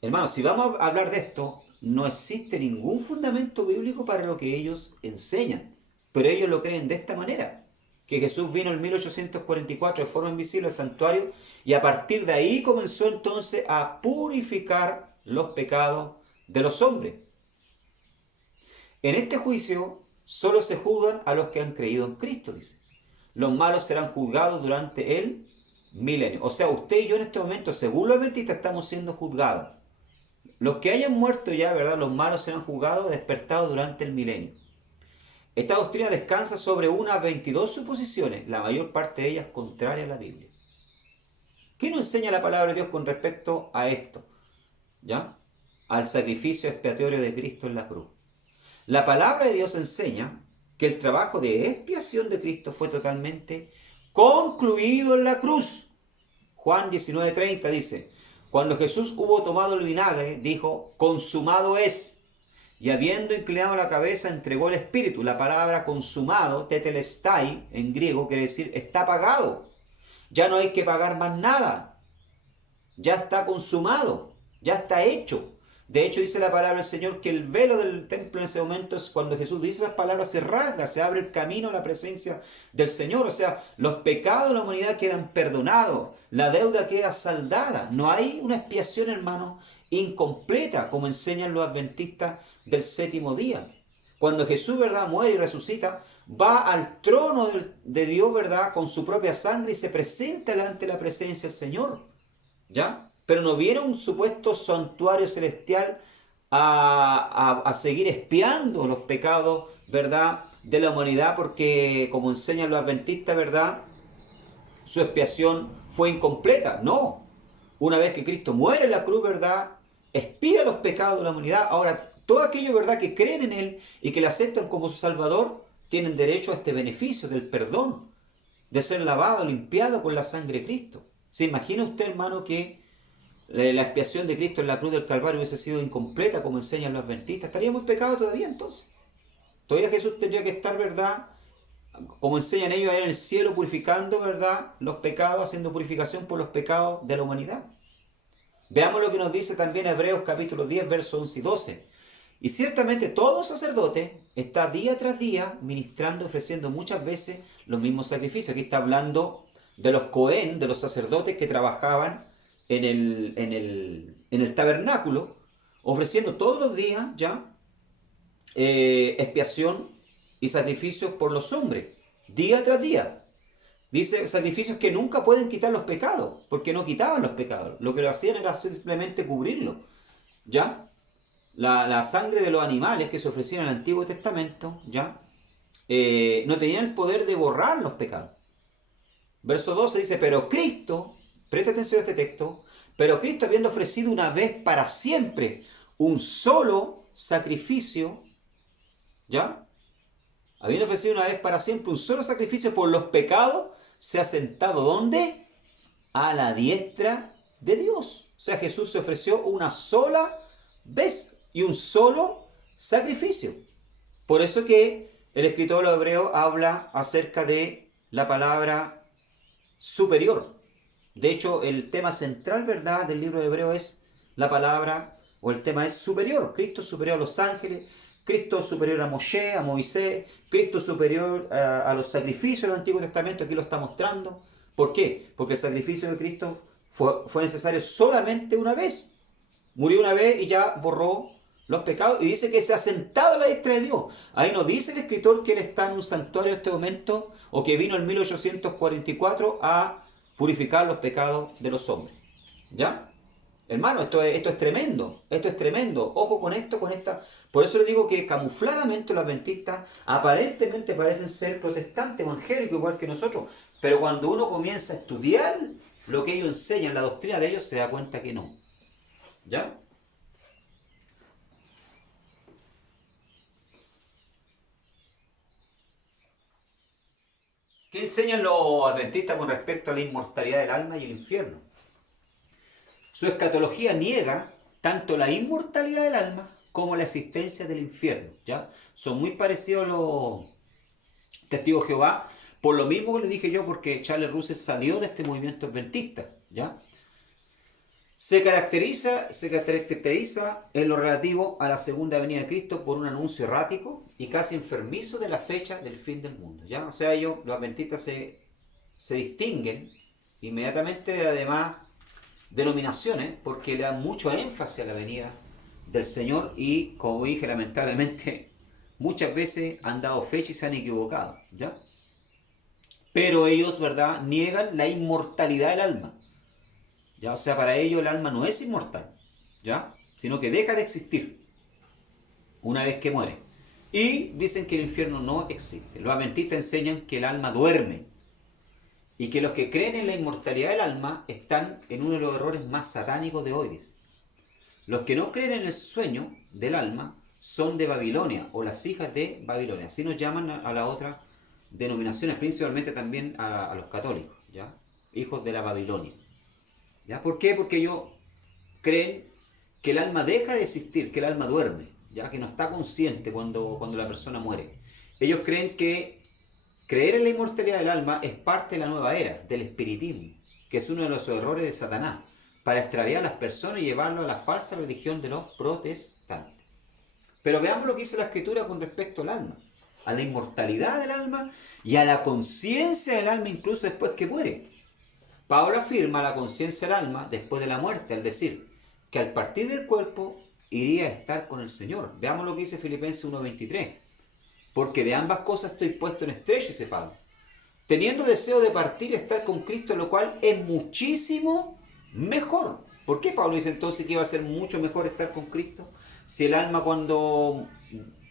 hermanos, si vamos a hablar de esto, no existe ningún fundamento bíblico para lo que ellos enseñan. Pero ellos lo creen de esta manera. Que Jesús vino en 1844 de forma invisible al santuario y a partir de ahí comenzó entonces a purificar los pecados de los hombres. En este juicio solo se juzgan a los que han creído en Cristo, dice. Los malos serán juzgados durante el milenio. O sea, usted y yo en este momento, según los adventistas, estamos siendo juzgados. Los que hayan muerto ya, ¿verdad?, los malos serán juzgados, despertados durante el milenio. Esta doctrina descansa sobre unas 22 suposiciones, la mayor parte de ellas contrarias a la Biblia. ¿Qué nos enseña la palabra de Dios con respecto a esto? ¿Ya? Al sacrificio expiatorio de Cristo en la cruz. La palabra de Dios enseña que el trabajo de expiación de Cristo fue totalmente concluido en la cruz. Juan 19:30 dice: cuando Jesús hubo tomado el vinagre, dijo: consumado es. Y habiendo inclinado la cabeza, entregó el espíritu. La palabra consumado, tetelestai, en griego, quiere decir está pagado. Ya no hay que pagar más nada. Ya está consumado. Ya está hecho. De hecho, dice la palabra del Señor que el velo del templo en ese momento es cuando Jesús dice esas palabras, se rasga, se abre el camino a la presencia del Señor. O sea, los pecados de la humanidad quedan perdonados. La deuda queda saldada. No hay una expiación, hermano, incompleta, como enseñan los adventistas del séptimo día. Cuando Jesús, ¿verdad?, muere y resucita, va al trono de Dios, ¿verdad?, con su propia sangre y se presenta delante de la presencia del Señor. ¿Ya? Pero no viene un supuesto santuario celestial a seguir expiando los pecados, ¿verdad?, de la humanidad, porque, como enseñan los adventistas, ¿verdad?, su expiación fue incompleta. No. Una vez que Cristo muere en la cruz, ¿verdad?, expía los pecados de la humanidad. Ahora, todos aquellos, ¿verdad?, que creen en Él y que le aceptan como su Salvador, tienen derecho a este beneficio del perdón, de ser lavado, limpiado con la sangre de Cristo. ¿Se imagina usted, hermano, que la expiación de Cristo en la cruz del Calvario hubiese sido incompleta, como enseñan los adventistas? ¿Estaríamos en pecado todavía entonces? Todavía Jesús tendría que estar, ¿verdad?, como enseñan ellos, en el cielo purificando, ¿verdad?, los pecados, haciendo purificación por los pecados de la humanidad. Veamos lo que nos dice también Hebreos capítulo 10, versos 11 y 12. Y ciertamente todo sacerdote está día tras día ministrando, ofreciendo muchas veces los mismos sacrificios. Aquí está hablando de los Cohen, de los sacerdotes que trabajaban en el tabernáculo, ofreciendo todos los días ya expiación y sacrificios por los hombres, día tras día. Dice sacrificios que nunca pueden quitar los pecados, porque no quitaban los pecados. Lo que lo hacían era simplemente cubrirlo. ¿Ya? La sangre de los animales que se ofrecían en el Antiguo Testamento, ¿ya?, no tenían el poder de borrar los pecados. Verso 12 dice: pero Cristo, presta atención a este texto, pero Cristo, habiendo ofrecido una vez para siempre un solo sacrificio, ¿ya?, habiendo ofrecido una vez para siempre un solo sacrificio por los pecados, se ha sentado, ¿dónde? A la diestra de Dios. O sea, Jesús se ofreció una sola vez y un solo sacrificio. Por eso que el escritor de los Hebreos habla acerca de la palabra superior. De hecho, el tema central, ¿verdad?, del libro de Hebreos es la palabra, o el tema es superior. Cristo superior a los ángeles, Cristo superior a Moshe, a Moisés, Cristo superior a los sacrificios del Antiguo Testamento. Aquí lo está mostrando. ¿Por qué? Porque el sacrificio de Cristo fue necesario solamente una vez. Murió una vez y ya borró los pecados y dice que se ha sentado a la diestra de Dios. Ahí no dice el escritor que él está en un santuario en este momento o que vino en 1844 a purificar los pecados de los hombres. ¿Ya? Hermano, esto es tremendo, esto es tremendo. Ojo con esto, con esta. Por eso le digo que camufladamente los adventistas aparentemente parecen ser protestantes, evangélicos, igual que nosotros. Pero cuando uno comienza a estudiar lo que ellos enseñan, la doctrina de ellos, se da cuenta que no. ¿Ya? ¿Qué enseñan los adventistas con respecto a la inmortalidad del alma y el infierno? Su escatología niega tanto la inmortalidad del alma como la existencia del infierno. ¿Ya? Son muy parecidos a los testigos de Jehová, por lo mismo que le dije yo, porque Charles Russell salió de este movimiento adventista. ¿Ya? Se caracteriza en lo relativo a la segunda venida de Cristo por un anuncio errático y casi enfermizo de la fecha del fin del mundo. ¿Ya? O sea, ellos, los adventistas, se distinguen inmediatamente de además denominaciones porque le dan mucho énfasis a la venida del Señor y, como dije, lamentablemente muchas veces han dado fecha y se han equivocado. ¿Ya? Pero ellos, ¿verdad?, niegan la inmortalidad del alma. ¿Ya? O sea, para ellos el alma no es inmortal, ¿ya? Sino que deja de existir una vez que muere. Y dicen que el infierno no existe. Los adventistas enseñan que el alma duerme y que los que creen en la inmortalidad del alma están en uno de los errores más satánicos de hoy. Dice. Los que no creen en el sueño del alma son de Babilonia o las hijas de Babilonia. Así nos llaman a las otras denominaciones, principalmente también a los católicos, ¿ya? Hijos de la Babilonia. ¿Ya? ¿Por qué? Porque ellos creen que el alma deja de existir, que el alma duerme, ya que no está consciente cuando la persona muere. Ellos creen que creer en la inmortalidad del alma es parte de la nueva era, del espiritismo, que es uno de los errores de Satanás, para extraviar a las personas y llevarlo a la falsa religión de los protestantes. Pero veamos lo que dice la Escritura con respecto al alma, a la inmortalidad del alma y a la conciencia del alma incluso después que muere. Pablo afirma la conciencia del alma después de la muerte, al decir que al partir del cuerpo iría a estar con el Señor. Veamos lo que dice Filipenses 1:23. Porque de ambas cosas estoy puesto en estrecho, dice Pablo, teniendo deseo de partir y estar con Cristo, lo cual es muchísimo mejor. ¿Por qué Pablo dice entonces que iba a ser mucho mejor estar con Cristo? Si el alma cuando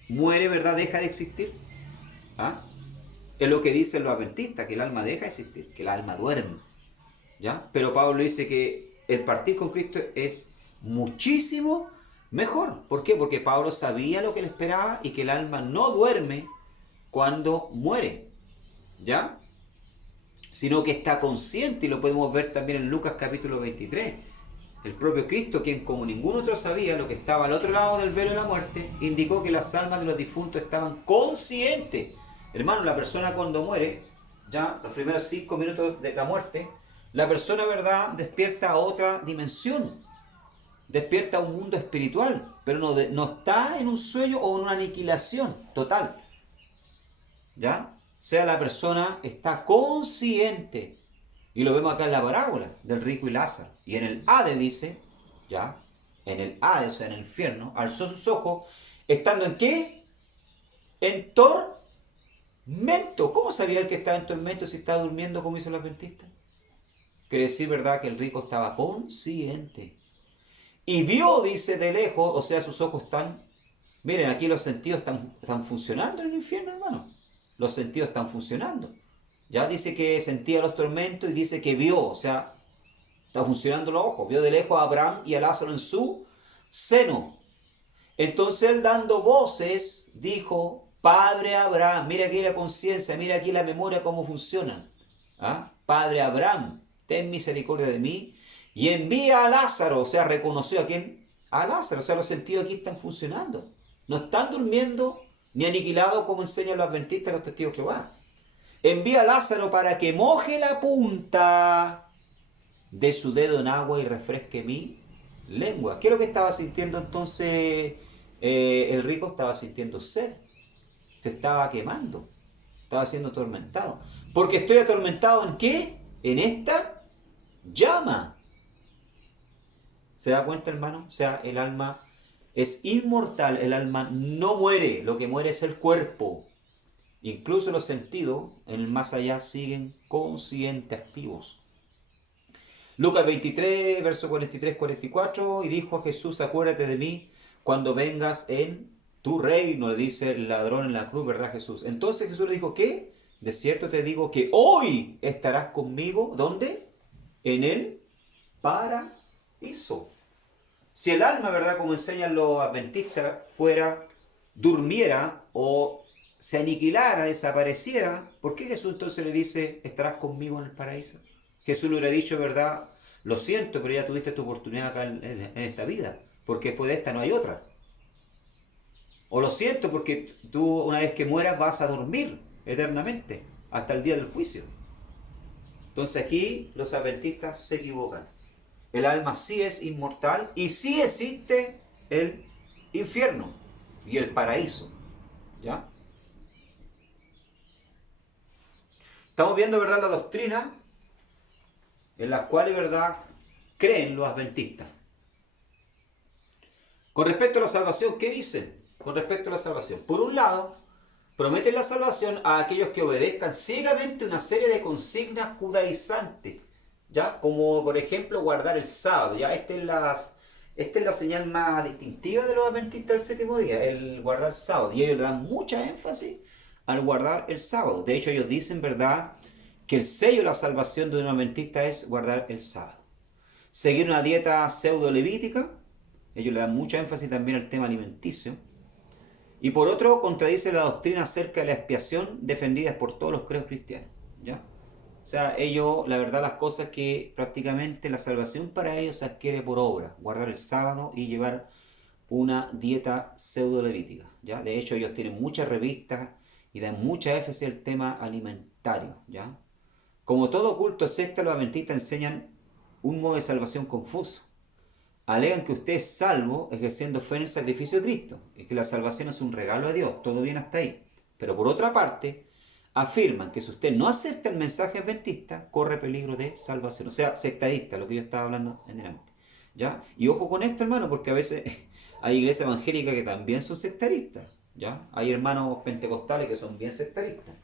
muere, ¿verdad?, deja de existir. ¿Ah? Es lo que dicen los adventistas, que el alma deja de existir, que el alma duerme. ¿Ya? Pero Pablo dice que el partir con Cristo es muchísimo mejor. ¿Por qué? Porque Pablo sabía lo que le esperaba y que el alma no duerme cuando muere, ¿ya? Sino que está consciente, y lo podemos ver también en Lucas capítulo 23. El propio Cristo, quien como ningún otro sabía lo que estaba al otro lado del velo de la muerte, indicó que las almas de los difuntos estaban conscientes. Hermano, la persona cuando muere, ya los primeros 5 minutos de la muerte, la persona, ¿verdad?, despierta a otra dimensión, despierta a un mundo espiritual, pero no está en un sueño o en una aniquilación total. ¿Ya? O sea, la persona está consciente. Y lo vemos acá en la parábola del rico y Lázaro. Y en el Hades dice, ¿ya? En el Hades, o sea, en el infierno, alzó sus ojos, estando ¿en qué? En tormento. ¿Cómo sabía el que estaba en tormento si estaba durmiendo como hizo el adventista? Quiere decir, ¿verdad?, que el rico estaba consciente. Y vio, dice, de lejos, o sea, sus ojos están... Miren, aquí los sentidos están funcionando en el infierno, hermano. Los sentidos están funcionando. Ya dice que sentía los tormentos y dice que vio, o sea, está funcionando los ojos. Vio de lejos a Abraham y a Lázaro en su seno. Entonces él, dando voces, dijo, Padre Abraham, mira aquí la conciencia, mira aquí la memoria, cómo funcionan. ¿Ah? Padre Abraham, ten misericordia de mí y envía a Lázaro. O sea, reconoció a quién, a Lázaro. O sea, los sentidos aquí están funcionando. No están durmiendo ni aniquilados como enseñan los adventistas y los testigos de Jehová. Envía a Lázaro para que moje la punta de su dedo en agua y refresque mi lengua. ¿Qué es lo que estaba sintiendo entonces el rico? Estaba sintiendo sed. Se estaba quemando. Estaba siendo atormentado. Porque estoy atormentado ¿en qué? En esta llama. ¿Se da cuenta, hermano? O sea, el alma es inmortal, el alma no muere, lo que muere es el cuerpo. Incluso los sentidos en el más allá siguen conscientes, activos. Lucas 23, verso 43-44, y dijo a Jesús, acuérdate de mí cuando vengas en tu reino, le dice el ladrón en la cruz, ¿verdad, Jesús? Entonces Jesús le dijo, ¿qué? De cierto te digo que hoy estarás conmigo, ¿dónde? En el paraíso. Si el alma, ¿verdad? Como enseñan los adventistas, durmiera o se aniquilara, desapareciera, ¿por qué Jesús entonces le dice, estarás conmigo en el paraíso? Jesús le hubiera dicho, ¿verdad? Lo siento, pero ya tuviste tu oportunidad acá en esta vida, porque después de esta no hay otra. O lo siento, porque tú una vez que mueras vas a dormir eternamente, hasta el día del juicio. Entonces aquí los adventistas se equivocan. El alma sí es inmortal y sí existe el infierno y el paraíso. ¿Ya? Estamos viendo, ¿verdad?, la doctrina en la cual, ¿verdad?, creen los adventistas. Con respecto a la salvación, ¿qué dicen? Con respecto a la salvación. Por un lado, prometen la salvación a aquellos que obedezcan ciegamente una serie de consignas judaizantes, ¿ya? Como por ejemplo guardar el sábado, ¿ya? Esta es la señal más distintiva de los adventistas del séptimo día, el guardar sábado. Y ellos le dan mucha énfasis al guardar el sábado. De hecho, ellos dicen, ¿verdad?, que el sello de la salvación de un adventista es guardar el sábado. Seguir una dieta pseudo-levítica, ellos le dan mucha énfasis también al tema alimenticio. Y por otro, contradice la doctrina acerca de la expiación defendida por todos los credos cristianos, ¿ya? O sea, ellos, la verdad, las cosas que prácticamente la salvación para ellos se adquiere por obra, guardar el sábado y llevar una dieta pseudo-levítica, ¿ya? De hecho, ellos tienen muchas revistas y dan mucha énfasis al tema alimentario, ¿ya? Como todo culto secta, los adventistas enseñan un modo de salvación confuso. Alegan que usted es salvo ejerciendo fe en el sacrificio de Cristo y que la salvación es un regalo de Dios, todo bien hasta ahí. Pero por otra parte, afirman que si usted no acepta el mensaje adventista, corre peligro de salvación. O sea, sectarista, lo que yo estaba hablando en delante. ¿Ya? Y ojo con esto, hermano, porque a veces hay iglesias evangélicas que también son sectaristas. ¿Ya? Hay hermanos pentecostales que son bien sectaristas.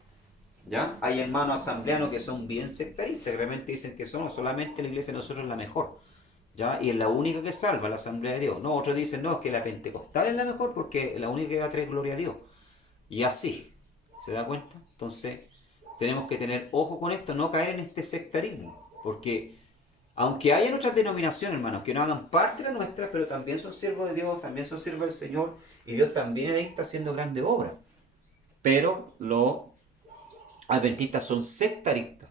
¿Ya? Hay hermanos asambleanos que son bien sectaristas, que realmente dicen que solamente la iglesia de nosotros es la mejor. ¿Ya? Y es la única que salva la Asamblea de Dios. No, otros dicen, no, es que la pentecostal es la mejor porque es la única que va a traer gloria a Dios. Y así, ¿se da cuenta? Entonces, tenemos que tener ojo con esto, no caer en este sectarismo. Porque, aunque hayan otras denominaciones, hermanos, que no hagan parte de la nuestra, pero también son siervos de Dios, también son siervos del Señor, y Dios también ahí está haciendo grandes obras. Pero los adventistas son sectaristas.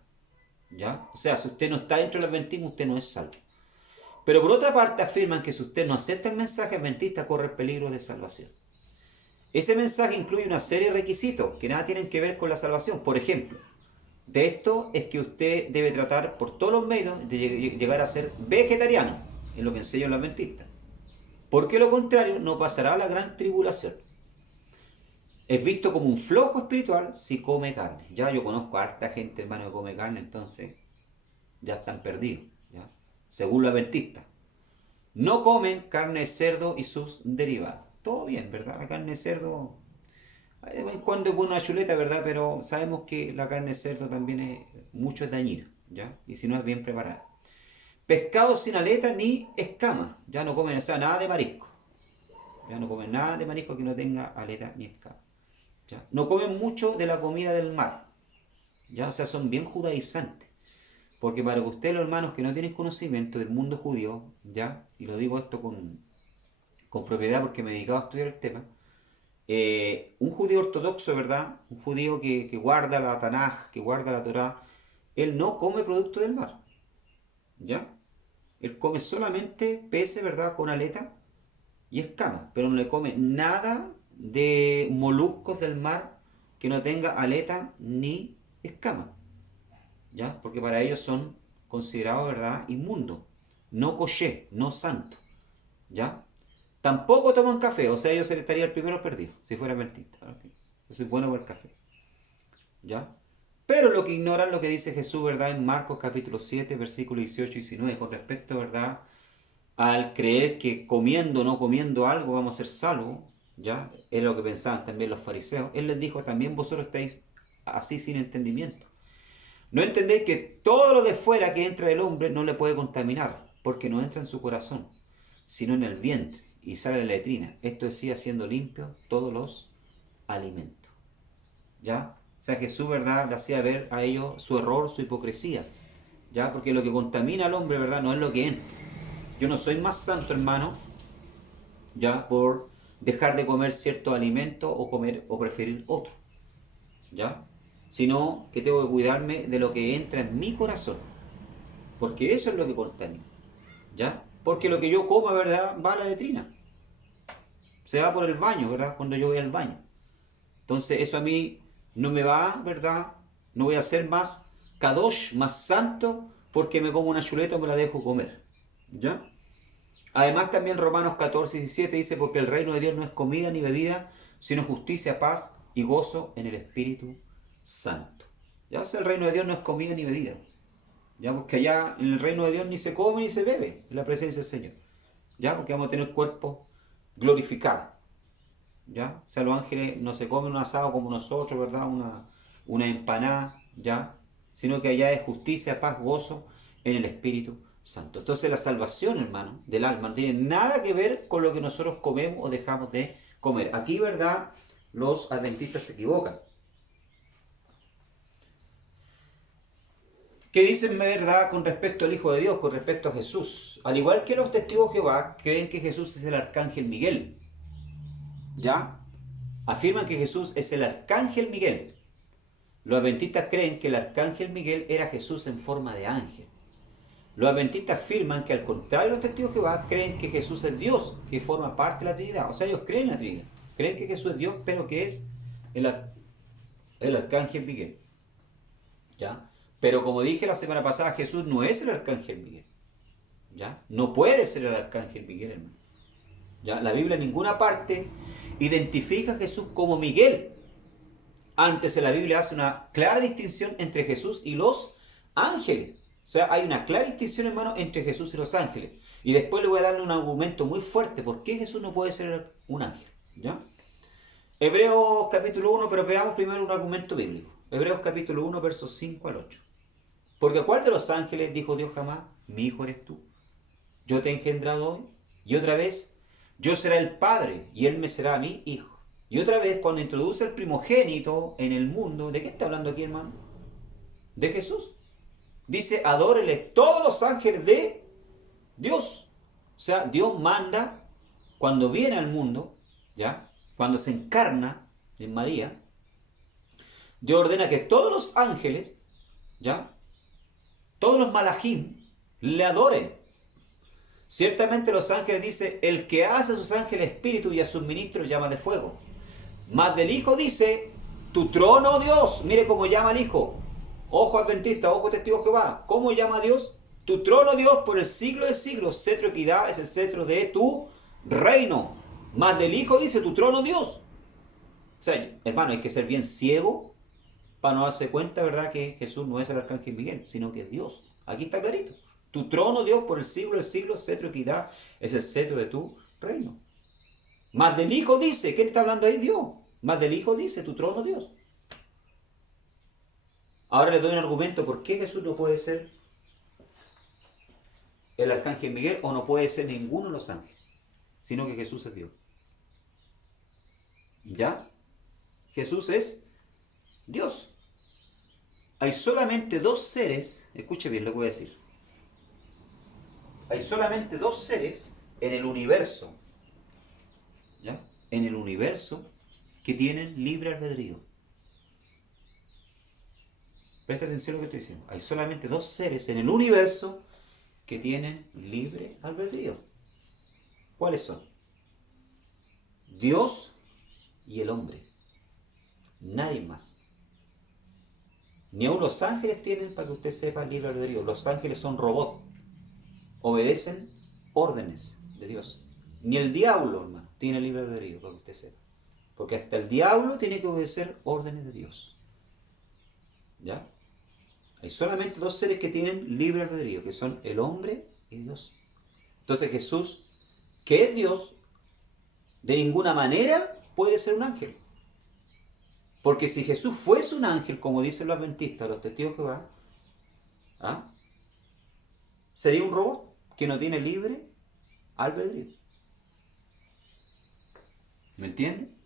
¿Ya? O sea, si usted no está dentro del adventismo, usted no es salvo. Pero por otra parte afirman que si usted no acepta el mensaje adventista corre el peligro de salvación. Ese mensaje incluye una serie de requisitos que nada tienen que ver con la salvación. Por ejemplo, de esto es que usted debe tratar por todos los medios de llegar a ser vegetariano, en lo que enseñan los adventistas. Porque lo contrario no pasará la gran tribulación. Es visto como un flojo espiritual si come carne. Ya yo conozco a harta gente, hermano, que come carne, entonces ya están perdidos. ¿Ya? Según los adventistas. No comen carne de cerdo y sus derivados. Todo bien, ¿verdad? La carne de cerdo, de vez en cuando es buena una chuleta, ¿verdad? Pero sabemos que la carne de cerdo también es mucho dañina, ¿ya? Y si no es bien preparada. Pescado sin aleta ni escama. Ya no comen, o sea, nada de marisco. Ya no comen nada de marisco que no tenga aleta ni escama. ¿Ya? No comen mucho de la comida del mar. ¿Ya? O sea, son bien judaizantes. Porque para que ustedes, los hermanos que no tienen conocimiento del mundo judío, ¿ya? Y lo digo esto con propiedad porque me he dedicado a estudiar el tema, un judío ortodoxo, ¿verdad? Un judío que guarda la Tanaj, que guarda la Torá, él no come producto del mar, ¿ya? Él come solamente peces, ¿verdad? Con aleta y escamas, pero no le come nada de moluscos del mar que no tenga aleta ni escama. ¿Ya? Porque para ellos son considerados, ¿verdad?, inmundos, no kosher, no santo, ¿ya? Tampoco toman café, o sea, ellos se les estaría el primero perdido, si fuera adventista. ¿Okay? Yo soy bueno por el café, ¿ya? Pero lo que ignoran lo que dice Jesús, ¿verdad?, en Marcos capítulo 7, versículos 18 y 19, con respecto, ¿verdad?, al creer que comiendo o no comiendo algo vamos a ser salvos, ¿ya? Es lo que pensaban también los fariseos. Él les dijo, también vosotros estáis así sin entendimiento. No entendéis que todo lo de fuera que entra del hombre no le puede contaminar, porque no entra en su corazón, sino en el vientre y sale a la letrina. Esto decía siendo limpio todos los alimentos. ¿Ya? O sea, Jesús, ¿verdad?, le hacía ver a ellos su error, su hipocresía. ¿Ya? Porque lo que contamina al hombre, ¿verdad?, no es lo que entra. Yo no soy más santo, hermano, ¿ya?, por dejar de comer ciertos alimentos o comer o preferir otro. ¿Ya? Sino que tengo que cuidarme de lo que entra en mi corazón. Porque eso es lo que contamina. ¿Ya? Porque lo que yo coma, ¿verdad?, va a la letrina. Se va por el baño, ¿verdad?, cuando yo voy al baño. Entonces eso a mí no me va, ¿verdad? No voy a ser más kadosh, más santo, porque me como una chuleta o me la dejo comer. ¿Ya? Además también Romanos 14:17 dice, porque el reino de Dios no es comida ni bebida, sino justicia, paz y gozo en el Espíritu Santo. ¿Ya? O sea, el reino de Dios no es comida ni bebida. ¿Ya? Porque allá en el reino de Dios ni se come ni se bebe en la presencia del Señor. ¿Ya? Porque vamos a tener cuerpos glorificados. ¿Ya? O sea, los ángeles no se comen un asado como nosotros, ¿verdad? Una empanada, ¿ya? Sino que allá es justicia, paz, gozo en el Espíritu Santo. Entonces la salvación, hermano, del alma no tiene nada que ver con lo que nosotros comemos o dejamos de comer. Aquí, ¿verdad?, los adventistas se equivocan. ¿Qué dicen, verdad, con respecto al Hijo de Dios, con respecto a Jesús? Al igual que los testigos de Jehová, creen que Jesús es el arcángel Miguel. ¿Ya? Afirman que Jesús es el arcángel Miguel. Los adventistas creen que el arcángel Miguel era Jesús en forma de ángel. Los adventistas afirman que, al contrario de los testigos de Jehová, creen que Jesús es Dios, que forma parte de la Trinidad. O sea, ellos creen en la Trinidad. Creen que Jesús es Dios, pero que es el, el arcángel Miguel. ¿Ya? Pero como dije la semana pasada, Jesús no es el arcángel Miguel. ¿Ya? No puede ser el arcángel Miguel, hermano. ¿Ya? La Biblia en ninguna parte identifica a Jesús como Miguel. Antes en la Biblia hace una clara distinción entre Jesús y los ángeles. O sea, hay una clara distinción, hermano, entre Jesús y los ángeles. Y después le voy a darle un argumento muy fuerte. ¿Por qué Jesús no puede ser un ángel? ¿Ya? Hebreos capítulo 1, pero veamos primero un argumento bíblico. Hebreos capítulo 1, versos 5 al 8. Porque ¿cuál de los ángeles dijo Dios jamás? Mi hijo eres tú. Yo te he engendrado hoy. Y otra vez, yo seré el padre y él me será mi hijo. Y otra vez, cuando introduce el primogénito en el mundo, ¿de qué está hablando aquí, hermano? De Jesús. Dice, adórele todos los ángeles de Dios. O sea, Dios manda, cuando viene al mundo, ¿ya? Cuando se encarna en María, Dios ordena que todos los ángeles, ¿ya?, todos los malajim, le adoren. Ciertamente los ángeles dice, el que hace a sus ángeles espíritu y a sus ministros llama de fuego. Mas del Hijo dice, tu trono, Dios. Mire cómo llama al Hijo. Ojo adventista, ojo testigo de Jehová. ¿Cómo llama a Dios? Tu trono, Dios, por el siglo de siglos. Cetro de equidad es el cetro de tu reino. Mas del Hijo dice, tu trono, Dios. O sea, hermano, hay que ser bien ciego para no darse cuenta, ¿verdad?, que Jesús no es el arcángel Miguel, sino que es Dios. Aquí está clarito. Tu trono, Dios, por el siglo del siglo, cetro de equidad es el cetro de tu reino. Mas del Hijo dice, ¿qué está hablando ahí Dios? Mas del Hijo dice, tu trono, Dios. Ahora le doy un argumento por qué Jesús no puede ser el arcángel Miguel o no puede ser ninguno de los ángeles, sino que Jesús es Dios. ¿Ya? Jesús es Dios. Hay solamente dos seres, escuche bien lo que voy a decir. Hay solamente dos seres en el universo, ¿ya?, en el universo, que tienen libre albedrío. Presta atención a lo que estoy diciendo. Hay solamente dos seres en el universo que tienen libre albedrío. ¿Cuáles son? Dios y el hombre. Nadie más. Ni aun los ángeles tienen, para que usted sepa, libre albedrío. Los ángeles son robots. Obedecen órdenes de Dios. Ni el diablo, hermano, tiene libre albedrío, para que usted sepa. Porque hasta el diablo tiene que obedecer órdenes de Dios. ¿Ya? Hay solamente dos seres que tienen libre albedrío, que son el hombre y Dios. Entonces Jesús, que es Dios, de ninguna manera puede ser un ángel. Porque si Jesús fuese un ángel, como dicen los adventistas, los testigos de Jehová, ¿ah? Sería un robot que no tiene libre albedrío. ¿Me entienden?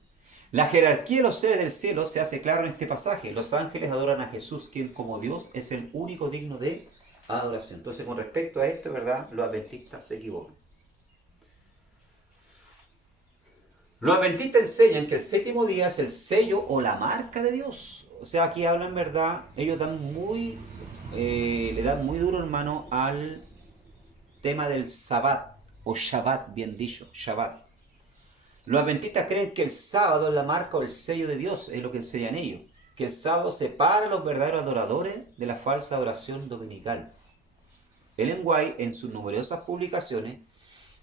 La jerarquía de los seres del cielo se hace claro en este pasaje. Los ángeles adoran a Jesús, quien como Dios es el único digno de adoración. Entonces, con respecto a esto, ¿verdad? Los adventistas se equivocan. Los adventistas enseñan que el séptimo día es el sello o la marca de Dios. O sea, aquí hablan, ¿verdad? Ellos le dan muy duro, hermano, al tema del Sabbat, o Shabbat, bien dicho, Shabbat. Los adventistas creen que el sábado es la marca o el sello de Dios, es lo que enseñan ellos. Que el sábado separa a los verdaderos adoradores de la falsa adoración dominical. Ellen White, en sus numerosas publicaciones,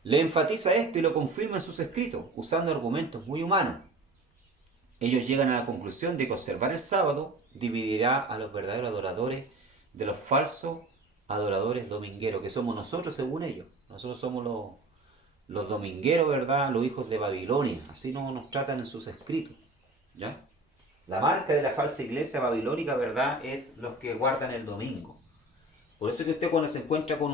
le enfatiza esto y lo confirma en sus escritos, usando argumentos muy humanos. Ellos llegan a la conclusión de que observar el sábado dividirá a los verdaderos adoradores de los falsos adoradores domingueros, que somos nosotros según ellos. Nosotros somos los domingueros, ¿verdad? Los hijos de Babilonia. Así nos tratan en sus escritos. ¿Ya? La marca de la falsa iglesia babilónica, ¿verdad? Es los que guardan el domingo. Por eso que usted cuando se encuentra con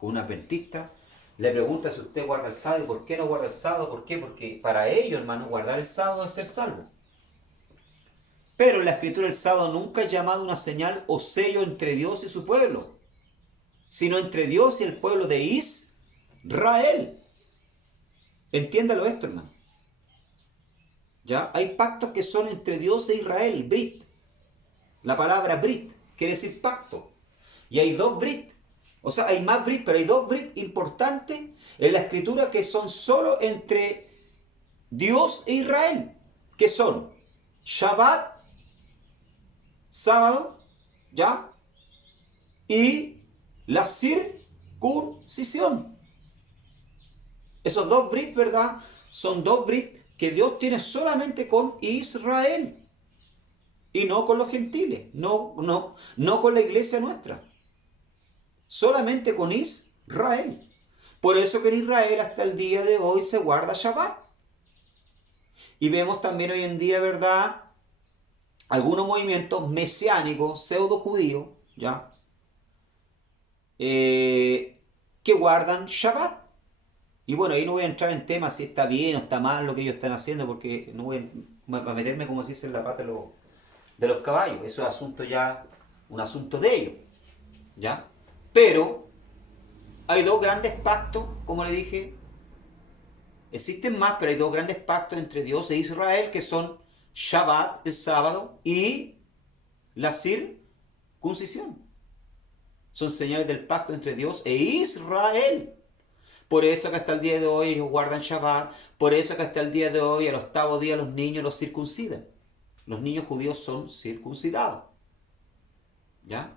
un adventista, le pregunta si usted guarda el sábado y por qué no guarda el sábado. ¿Por qué? Porque para ellos, hermano, guardar el sábado es ser salvo. Pero en la escritura el sábado nunca es llamado una señal o sello entre Dios y su pueblo, sino entre Dios y el pueblo de Israel. Entiéndalo esto, hermano. ¿Ya? Hay pactos que son entre Dios e Israel, Brit. La palabra Brit quiere decir pacto. Y hay dos Brit. O sea, hay más Brit, pero hay dos Brit importantes en la escritura que son solo entre Dios e Israel. Que son Shabbat, sábado, ¿ya? Y la circuncisión. Esos dos Brit, ¿verdad? Son dos Brit que Dios tiene solamente con Israel. Y no con los gentiles. No con la iglesia nuestra. Solamente con Israel. Por eso que en Israel hasta el día de hoy se guarda Shabbat. Y vemos también hoy en día, ¿verdad?, algunos movimientos mesiánicos, pseudo judíos, ¿ya? Que guardan Shabbat. Y bueno, ahí no voy a entrar en temas si está bien o está mal lo que ellos están haciendo, porque no voy a meterme, como se dice, en la pata de los caballos. Eso es asunto ya, un asunto de ellos, ¿ya? Pero hay dos grandes pactos, como le dije. Existen más, pero hay dos grandes pactos entre Dios e Israel, que son Shabbat, el sábado, y la circuncisión. Son señales del pacto entre Dios e Israel. Por eso que hasta el día de hoy ellos guardan Shabbat. Por eso que hasta el día de hoy, al octavo día, los niños los circuncidan. Los niños judíos son circuncidados. ¿Ya?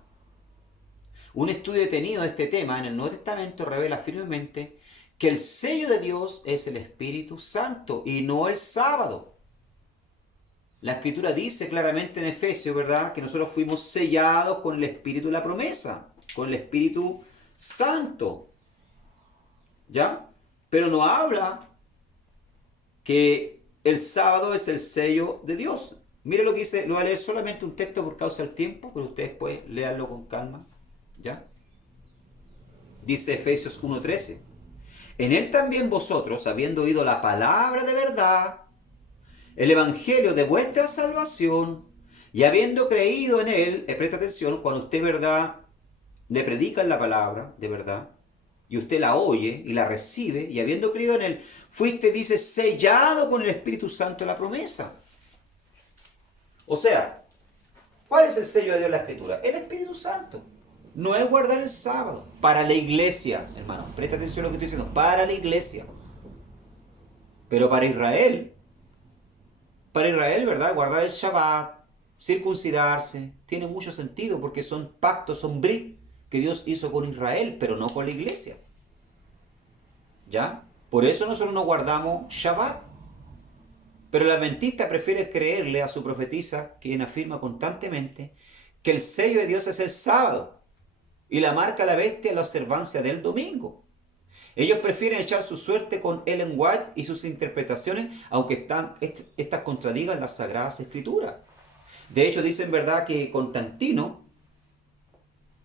Un estudio detenido de este tema en el Nuevo Testamento revela firmemente que el sello de Dios es el Espíritu Santo y no el sábado. La Escritura dice claramente en Efesios, ¿verdad?, que nosotros fuimos sellados con el Espíritu de la promesa, con el Espíritu Santo. ¿Ya? Pero no habla que el sábado es el sello de Dios. Mire lo que dice, lo voy a leer solamente un texto por causa del tiempo, pero ustedes después léanlo con calma. ¿Ya? Dice Efesios 1:13. En él también vosotros, habiendo oído la palabra de verdad, el evangelio de vuestra salvación, y habiendo creído en él, presta atención, cuando usted, ¿verdad?, le predican la palabra de verdad, y usted la oye y la recibe, y habiendo creído en él, fuiste, dice, sellado con el Espíritu Santo de la promesa. O sea, ¿cuál es el sello de Dios en la Escritura? El Espíritu Santo. No es guardar el sábado. Para la iglesia, hermano, presta atención a lo que estoy diciendo. Para la iglesia. Pero para Israel, ¿verdad?, guardar el Shabbat, circuncidarse, tiene mucho sentido porque son pactos, son brit que Dios hizo con Israel, pero no con la iglesia. ¿Ya? Por eso nosotros no guardamos Shabbat. Pero el adventista prefiere creerle a su profetisa, quien afirma constantemente que el sello de Dios es el sábado y la marca de la bestia es la observancia del domingo. Ellos prefieren echar su suerte con Ellen White y sus interpretaciones, aunque estas contradigan las Sagradas Escrituras. De hecho, dicen verdad que Constantino,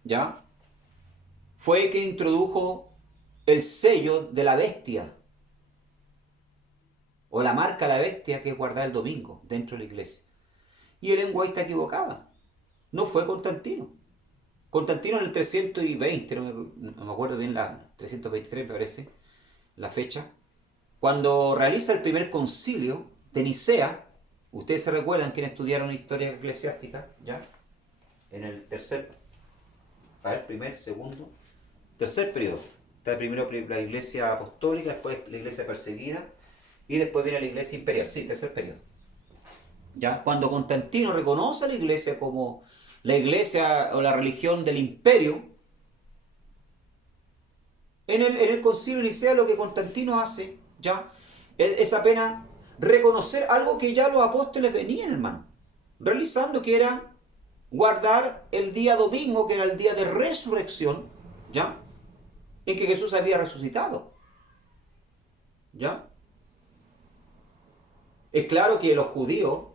¿ya? Fue quien introdujo el sello de la bestia, o la marca de la bestia, que es guardar el domingo dentro de la iglesia. Y Ellen White está equivocada. No fue Constantino. Constantino en el 320, no me acuerdo bien, 323 me parece, la fecha, cuando realiza el primer concilio de Nicea. Ustedes se recuerdan quienes estudiaron historia eclesiástica, ¿ya? En el primer, segundo, tercer periodo. Está primero la iglesia apostólica, después la iglesia perseguida, y después viene la iglesia imperial. Sí, tercer periodo. ¿Ya? Cuando Constantino reconoce a la iglesia como la iglesia o la religión del imperio, en el concilio de Nicea lo que Constantino hace, ¿ya? Es apenas reconocer algo que ya los apóstoles venían, hermano, realizando, que era guardar el día domingo, que era el día de resurrección, ¿ya? En que Jesús había resucitado, ¿ya? Es claro que los judíos,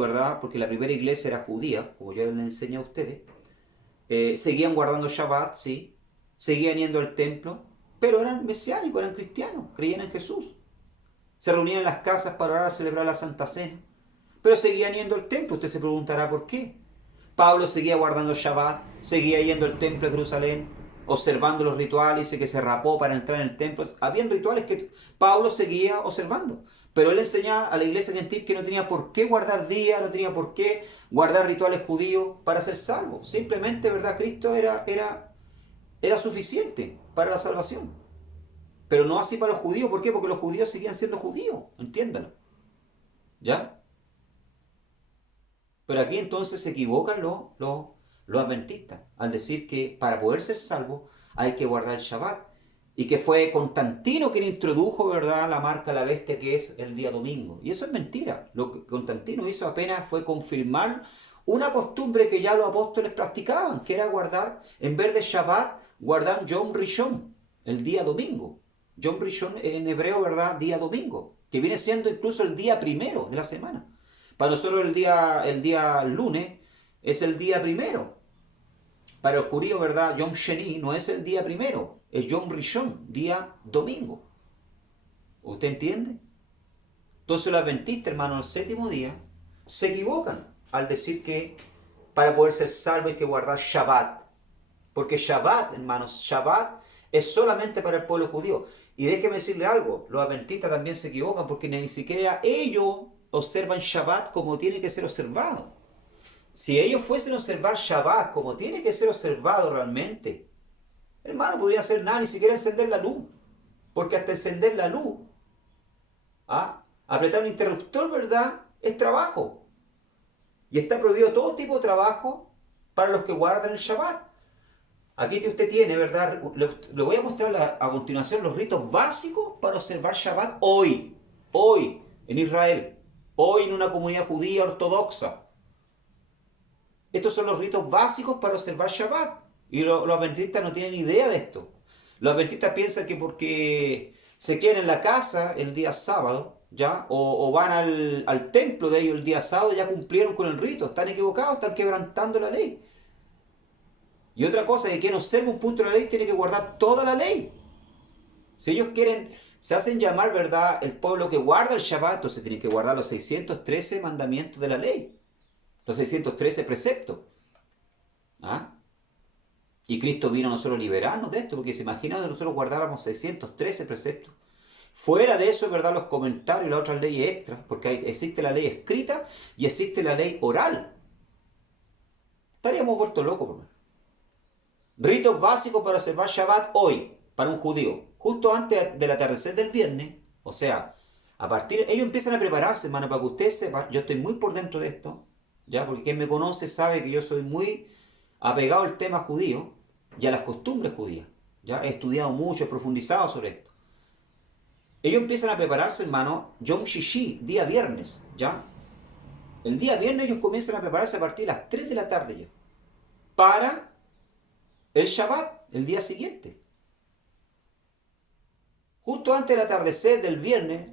¿verdad? Porque la primera iglesia era judía, como yo les enseñé a ustedes, seguían guardando Shabbat, sí, seguían yendo al templo, pero eran mesiánicos, eran cristianos, creían en Jesús. Se reunían en las casas para orar, a celebrar la Santa Cena, pero seguían yendo al templo. Usted se preguntará por qué. Pablo seguía guardando Shabbat, seguía yendo al templo de Jerusalén, observando los rituales, dice que se rapó para entrar en el templo. Habían rituales que Pablo seguía observando, pero él enseñaba a la iglesia gentil que no tenía por qué guardar días, no tenía por qué guardar rituales judíos para ser salvo. Simplemente, ¿verdad? Cristo era suficiente para la salvación. Pero no así para los judíos. ¿Por qué? Porque los judíos seguían siendo judíos. Entiéndanlo. ¿Ya? Pero aquí entonces se equivocan los adventistas al decir que para poder ser salvo hay que guardar el Shabbat. Y que fue Constantino quien introdujo, ¿verdad?, la marca de la bestia, que es el día domingo. Y eso es mentira. Lo que Constantino hizo apenas fue confirmar una costumbre que ya los apóstoles practicaban, que era guardar, en vez de Shabbat, guardar Yom Rishon, el día domingo. Yom Rishon en hebreo, ¿verdad?, día domingo, que viene siendo incluso el día primero de la semana. Para nosotros el día lunes es el día primero. Para el judío, ¿verdad?, Yom Sheni no es el día primero, es Yom Rishon, día domingo. ¿Usted entiende? Entonces los adventistas, hermano, el séptimo día se equivocan al decir que para poder ser salvo hay que guardar Shabbat. Porque Shabbat, hermanos, Shabbat es solamente para el pueblo judío. Y déjeme decirle algo, los adventistas también se equivocan porque ni siquiera ellos observan Shabbat como tiene que ser observado. Si ellos fuesen a observar Shabbat como tiene que ser observado realmente, hermano, no podría hacer nada, ni siquiera encender la luz. Porque hasta encender la luz, apretar un interruptor, ¿verdad?, es trabajo. Y está prohibido todo tipo de trabajo para los que guardan el Shabbat. Aquí usted tiene, ¿verdad? Le voy a mostrar a continuación los ritos básicos para observar Shabbat hoy, en Israel, hoy en una comunidad judía ortodoxa. Estos son los ritos básicos para observar Shabbat. Y los adventistas no tienen idea de esto. Los adventistas piensan que porque se quedan en la casa el día sábado, ¿ya? O van al templo de ellos el día sábado, ya cumplieron con el rito. Están equivocados, están quebrantando la ley. Y otra cosa, que quien observa un punto de la ley tiene que guardar toda la ley. Si ellos quieren, se hacen llamar, ¿verdad?, el pueblo que guarda el Shabbat, entonces tienen que guardar los 613 mandamientos de la ley. Los 613 preceptos. Y Cristo vino a nosotros a liberarnos de esto, porque se imagina que nosotros guardáramos 613 preceptos. Fuera de eso, ¿verdad?, los comentarios y las otras leyes extras, porque existe la ley escrita y existe la ley oral. Estaríamos vueltos locos, hermano. Ritos básicos para observar Shabbat hoy, para un judío. Justo antes del atardecer del viernes, o sea, ellos empiezan a prepararse, hermano, para que usted sepa. Yo estoy muy por dentro de esto, ya, porque quien me conoce sabe que yo soy muy apegado al tema judío y a las costumbres judías. Ya he estudiado mucho, he profundizado sobre esto. Ellos empiezan a prepararse, hermano, Yom Shishi, día viernes, ¿ya? El día viernes ellos comienzan a prepararse a partir de las 3 de la tarde ya, para el Shabbat, el día siguiente. justo antes del atardecer del viernes,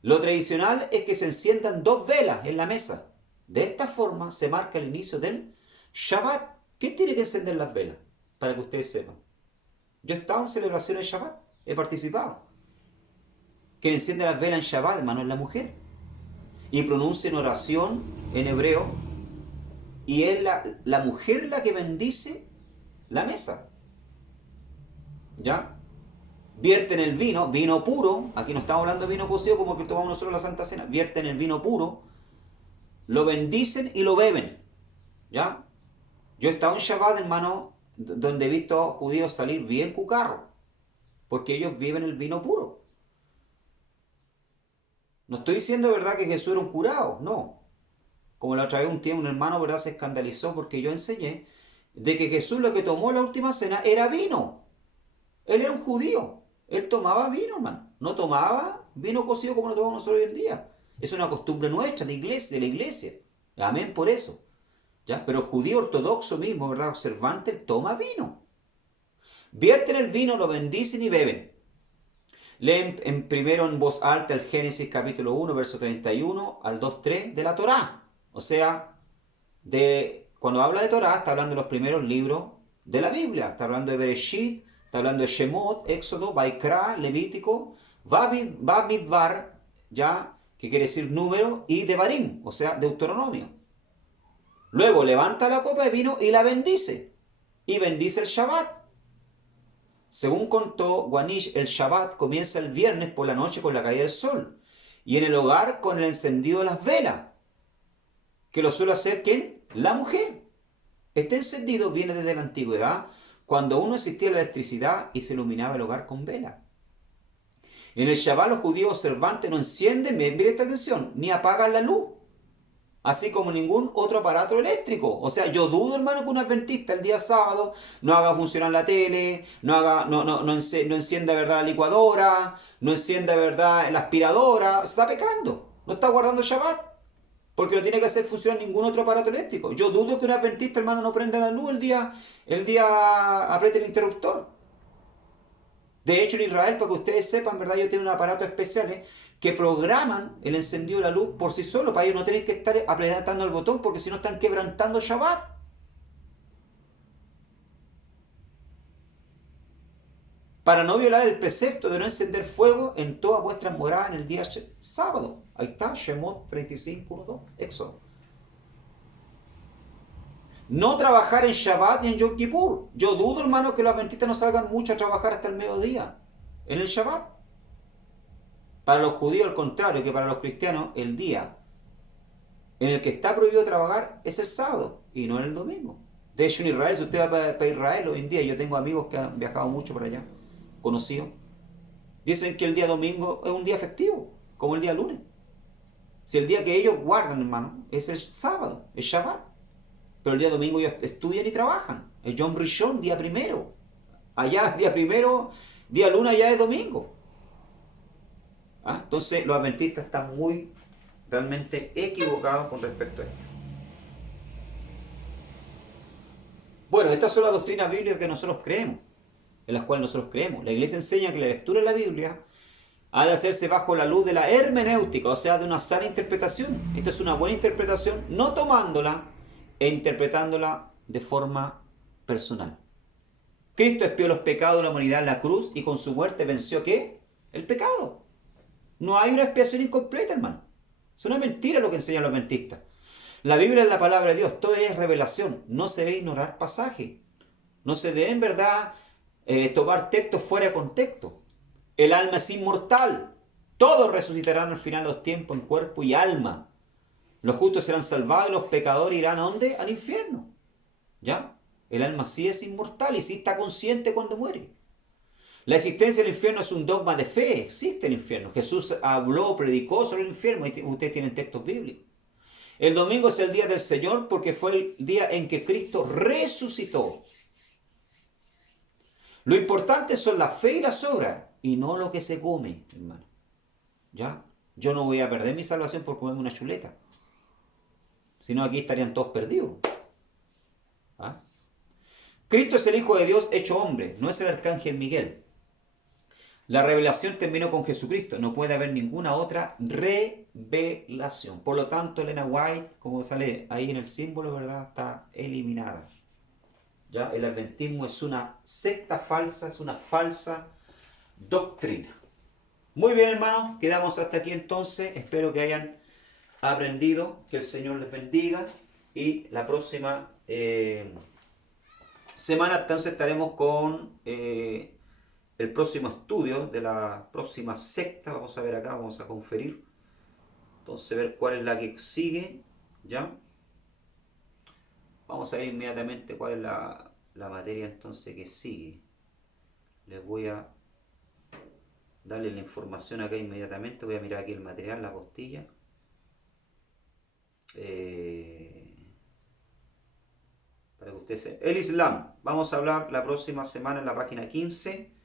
lo tradicional es que se enciendan 2 velas en la mesa. De esta forma se marca el inicio del Shabbat. ¿Quién tiene que encender las velas? Para que ustedes sepan. Yo he estado en celebraciones de Shabbat, he participado. Quien enciende las velas en Shabbat, hermano, es la mujer. Y pronuncia una oración en hebreo. Y es la mujer la que bendice la mesa. ¿Ya? Vierten el vino, vino puro. Aquí no estamos hablando de vino cocido como que tomamos nosotros la Santa Cena. Vierten el vino puro, lo bendicen y lo beben. ¿Ya? Yo he estado en Shabbat, hermano, donde he visto judíos salir bien cucarros, porque ellos viven el vino puro. No estoy diciendo, ¿verdad?, que Jesús era un curado, no. Como la otra vez un hermano, ¿verdad?, se escandalizó porque yo enseñé de que Jesús lo que tomó en la última cena era vino. Él era un judío, él tomaba vino, hermano. No tomaba vino cocido como lo tomamos nosotros hoy en día. Es una costumbre nuestra de la iglesia. Amén por eso. ¿Ya? Pero el judío ortodoxo mismo, ¿verdad?, observante, toma vino. Vierten el vino, lo bendicen y beben. Leen primero en voz alta el Génesis capítulo 1, verso 31 al 2:3 de la Torá. O sea, cuando habla de Torá, está hablando de los primeros libros de la Biblia. Está hablando de Bereshit, está hablando de Shemot, Éxodo, Baikra, Levítico, Bamidbar, ¿ya?, que quiere decir número, y Devarim, o sea, Deuteronomio. Luego levanta la copa de vino y la bendice. Y bendice el Shabbat. Según contó Guanish, el Shabbat comienza el viernes por la noche con la caída del sol. Y en el hogar con el encendido de las velas. Que lo suele hacer ¿quién? La mujer. Este encendido viene desde la antigüedad, cuando aún no existía la electricidad y se iluminaba el hogar con velas. En el Shabbat los judíos observantes no encienden, miren esta atención, ni apagan la luz. Así como ningún otro aparato eléctrico. O sea, yo dudo, hermano, que un adventista el día sábado no haga funcionar la tele, no encienda, ¿verdad?, la licuadora, no encienda, ¿verdad?, la aspiradora. Se está pecando. No está guardando Shabbat. Porque no tiene que hacer funcionar ningún otro aparato eléctrico. Yo dudo que un adventista, hermano, no prenda la luz el día apriete el interruptor. De hecho, en Israel, para que ustedes sepan, ¿verdad?, ellos tienen un aparato especial, que programan el encendido de la luz por sí solo, para ellos no tener que estar apretando el botón, porque si no están quebrantando Shabbat. Para no violar el precepto de no encender fuego en todas vuestras moradas en el día sábado. Ahí está, Shemot 35:1-2, Éxodo. No trabajar en Shabbat y en Yom Kippur. Yo dudo, hermano, que los adventistas no salgan mucho a trabajar hasta el mediodía en el Shabbat. Para los judíos, al contrario, que para los cristianos, el día en el que está prohibido trabajar es el sábado y no en el domingo. De hecho, en Israel, si usted va para Israel hoy en día, yo tengo amigos que han viajado mucho para allá, conocidos, dicen que el día domingo es un día festivo, como el día lunes. Si el día que ellos guardan, hermano, es el sábado, es Shabbat. Pero el día domingo ellos estudian y trabajan. El Yom Rishon, día primero. Allá, día primero, día lunes, allá es domingo. ¿Ah? Entonces los adventistas están muy realmente equivocados con respecto a esto. Bueno, estas son las doctrinas bíblicas que nosotros creemos, en las cuales nosotros creemos. La iglesia enseña que la lectura de la Biblia ha de hacerse bajo la luz de la hermenéutica, o sea, de una sana interpretación. Esta es una buena interpretación, no tomándola e interpretándola de forma personal. Cristo expió los pecados de la humanidad en la cruz y con su muerte venció ¿qué? El pecado. No hay una expiación incompleta, hermano. Es una mentira lo que enseñan los adventistas. La Biblia es la palabra de Dios, todo es revelación. No se debe ignorar pasajes. No se debe, en verdad, tomar textos fuera de contexto. El alma es inmortal. Todos resucitarán al final de los tiempos en cuerpo y alma. Los justos serán salvados y los pecadores irán ¿a dónde? Al infierno. ¿Ya? El alma sí es inmortal y sí está consciente cuando muere. La existencia del infierno es un dogma de fe. Existe el infierno. Jesús habló, predicó sobre el infierno y ustedes tienen textos bíblicos. El domingo es el día del Señor porque fue el día en que Cristo resucitó. Lo importante son la fe y las obras y no lo que se come, hermano. ¿Ya? Yo no voy a perder mi salvación por comerme una chuleta. Si no, aquí estarían todos perdidos. ¿Ah? Cristo es el Hijo de Dios hecho hombre, no es el arcángel Miguel. La revelación terminó con Jesucristo. No puede haber ninguna otra revelación. Por lo tanto, Elena White, como sale ahí en el símbolo, ¿verdad?, está eliminada. ¿Ya? El adventismo es una secta falsa, es una falsa doctrina. Muy bien, hermanos, quedamos hasta aquí entonces. Espero que hayan aprendido. Que el Señor les bendiga. Y la próxima semana entonces estaremos con el próximo estudio de la próxima secta. Vamos a ver acá, vamos a conferir. Entonces ver cuál es la que sigue. ¿Ya? Vamos a ver inmediatamente cuál es la materia entonces que sigue. Les voy a darle la información acá inmediatamente. Voy a mirar aquí el material, la postilla. Para que ustedes sepan. El Islam. Vamos a hablar la próxima semana en la página 15.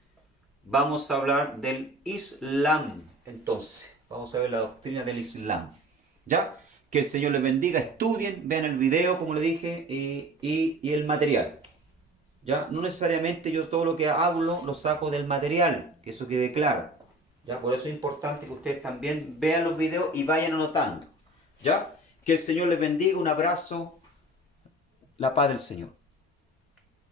Vamos a hablar del Islam. Entonces, vamos a ver la doctrina del Islam. ¿Ya? Que el Señor les bendiga. Estudien, vean el video, como le dije, y el material. ¿Ya? No necesariamente yo todo lo que hablo lo saco del material, que eso quede claro. ¿Ya? Por eso es importante que ustedes también vean los videos y vayan anotando. ¿Ya? Que el Señor les bendiga. Un abrazo. La paz del Señor.